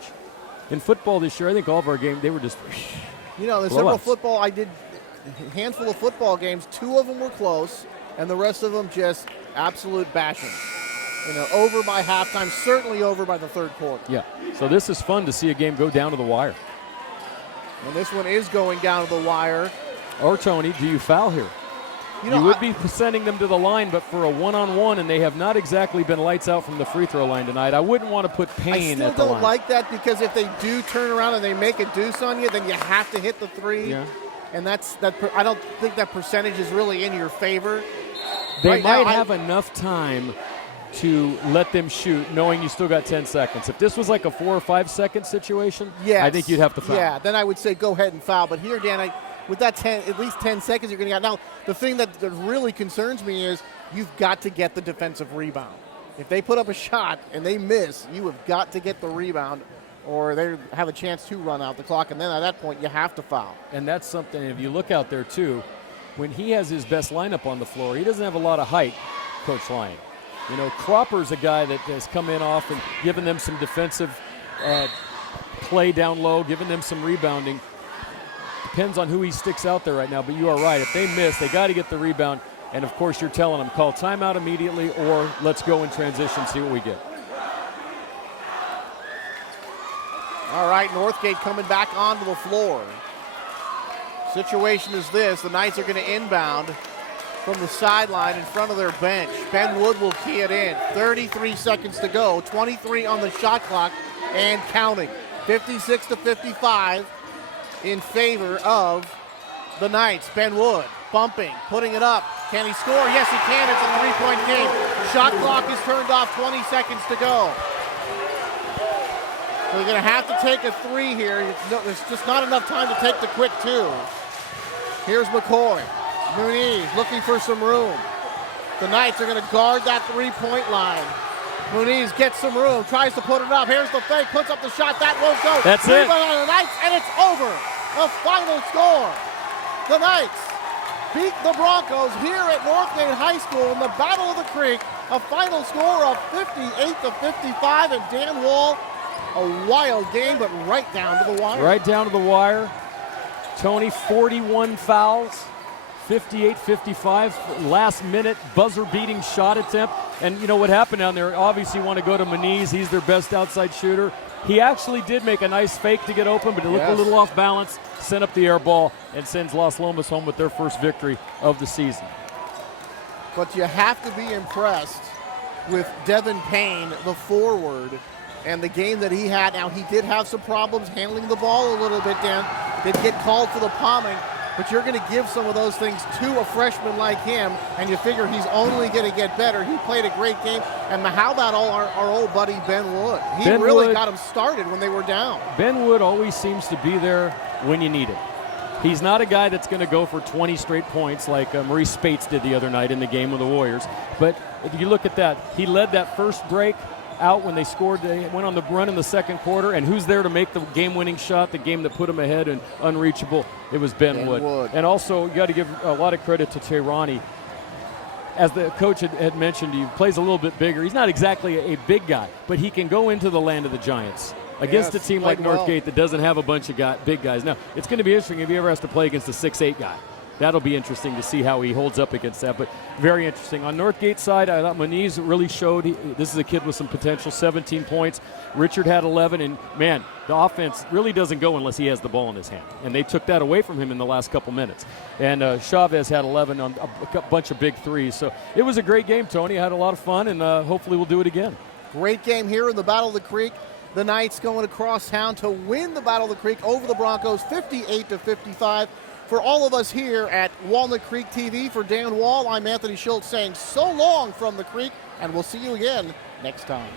In football this year, I think all of our games, they were just there's several football, I did a handful of football games. 2 of them were close, and the rest of them just absolute bashing. Over by halftime, certainly over by the third quarter. Yeah, so this is fun to see a game go down to the wire. And this one is going down to the wire. Or, Tony, do you foul here? You would be sending them to the line, but for a one-on-one, and they have not exactly been lights out from the free throw line tonight. I wouldn't want to put Payne at the line. I still don't like that, because if they do turn around and they make a deuce on you, then you have to hit the 3. Yeah. And I don't think that percentage is really in your favor. They might have enough time to let them shoot, knowing you still got 10 seconds. If this was like a 4 or 5 second situation, I think you'd have to foul. Yeah, then I would say go ahead and foul. But here, Dan, with that at least 10 seconds you're going to get. Now, the thing that really concerns me is you've got to get the defensive rebound. If they put up a shot and they miss, you have got to get the rebound, or they have a chance to run out the clock. And then at that point, you have to foul. And that's something, if you look out there, too, when he has his best lineup on the floor, he doesn't have a lot of height, Coach Lyon. Cropper's a guy that has come in off and given them some defensive play down low, giving them some rebounding. Depends on who he sticks out there right now, but you are right. If they miss, they got to get the rebound. And, of course, you're telling them, call timeout immediately, or let's go in transition, see what we get. All right, Northgate coming back onto the floor. Situation is this. The Knights are going to inbound from the sideline in front of their bench. Ben Wood will key it in. 33 seconds to go. 23 on the shot clock and counting. 56-55 in favor of the Knights. Ben Wood bumping, putting it up. Can he score? Yes, he can. It's a 3-point game. Shot clock is turned off. 20 seconds to go. So you're going to have to take a 3 here. There's just not enough time to take the quick 2. Here's McCoy. Muniz looking for some room. The Knights are going to guard that 3-point line. Muniz gets some room, tries to put it up. Here's the fake, puts up the shot. That won't go. That's it. On the Knights, and it's over. The final score. The Knights beat the Broncos here at Northgate High School in the Battle of the Creek. A final score of 58-55, and Dan Wall, a wild game, but right down to the wire. Right down to the wire. Tony, 41 fouls. 58-55, last minute buzzer-beating shot attempt. And you know what happened down there? Obviously you want to go to Muniz. He's their best outside shooter. He actually did make a nice fake to get open, but it looked a little off balance, sent up the air ball, and sends Los Lomas home with their first victory of the season. But you have to be impressed with Devin Payne, the forward, and the game that he had. Now, he did have some problems handling the ball a little bit, Dan. Did get called for the palming. But you're going to give some of those things to a freshman like him, and you figure he's only going to get better. He played a great game. And how about our old buddy Ben Wood? He really got him started when they were down. Ben Wood always seems to be there when you need him. He's not a guy that's going to go for 20 straight points like Maurice Spates did the other night in the game with the Warriors. But if you look at that, he led that first break out when they scored. They went on the run in the second quarter, and who's there to make the game-winning shot, the game that put them ahead and unreachable? It was Ben Wood. And also, you got to give a lot of credit to Tehrani. As the coach had mentioned, he plays a little bit bigger. He's not exactly a big guy, but he can go into the land of the Giants against a team like Northgate that doesn't have a bunch of big guys. Now, it's going to be interesting if he ever has to play against a 6'8 guy. That'll be interesting to see how he holds up against that, but very interesting. On Northgate's side, I thought Muniz really showed this is a kid with some potential, 17 points. Richard had 11, and, man, the offense really doesn't go unless he has the ball in his hand, and they took that away from him in the last couple minutes. And Chavez had 11 on a bunch of big threes. So it was a great game, Tony. I had a lot of fun, and hopefully we'll do it again. Great game here in the Battle of the Creek. The Knights going across town to win the Battle of the Creek over the Broncos, 58-55. For all of us here at Walnut Creek TV, for Dan Wall, I'm Anthony Schultz saying so long from the Creek, and we'll see you again next time.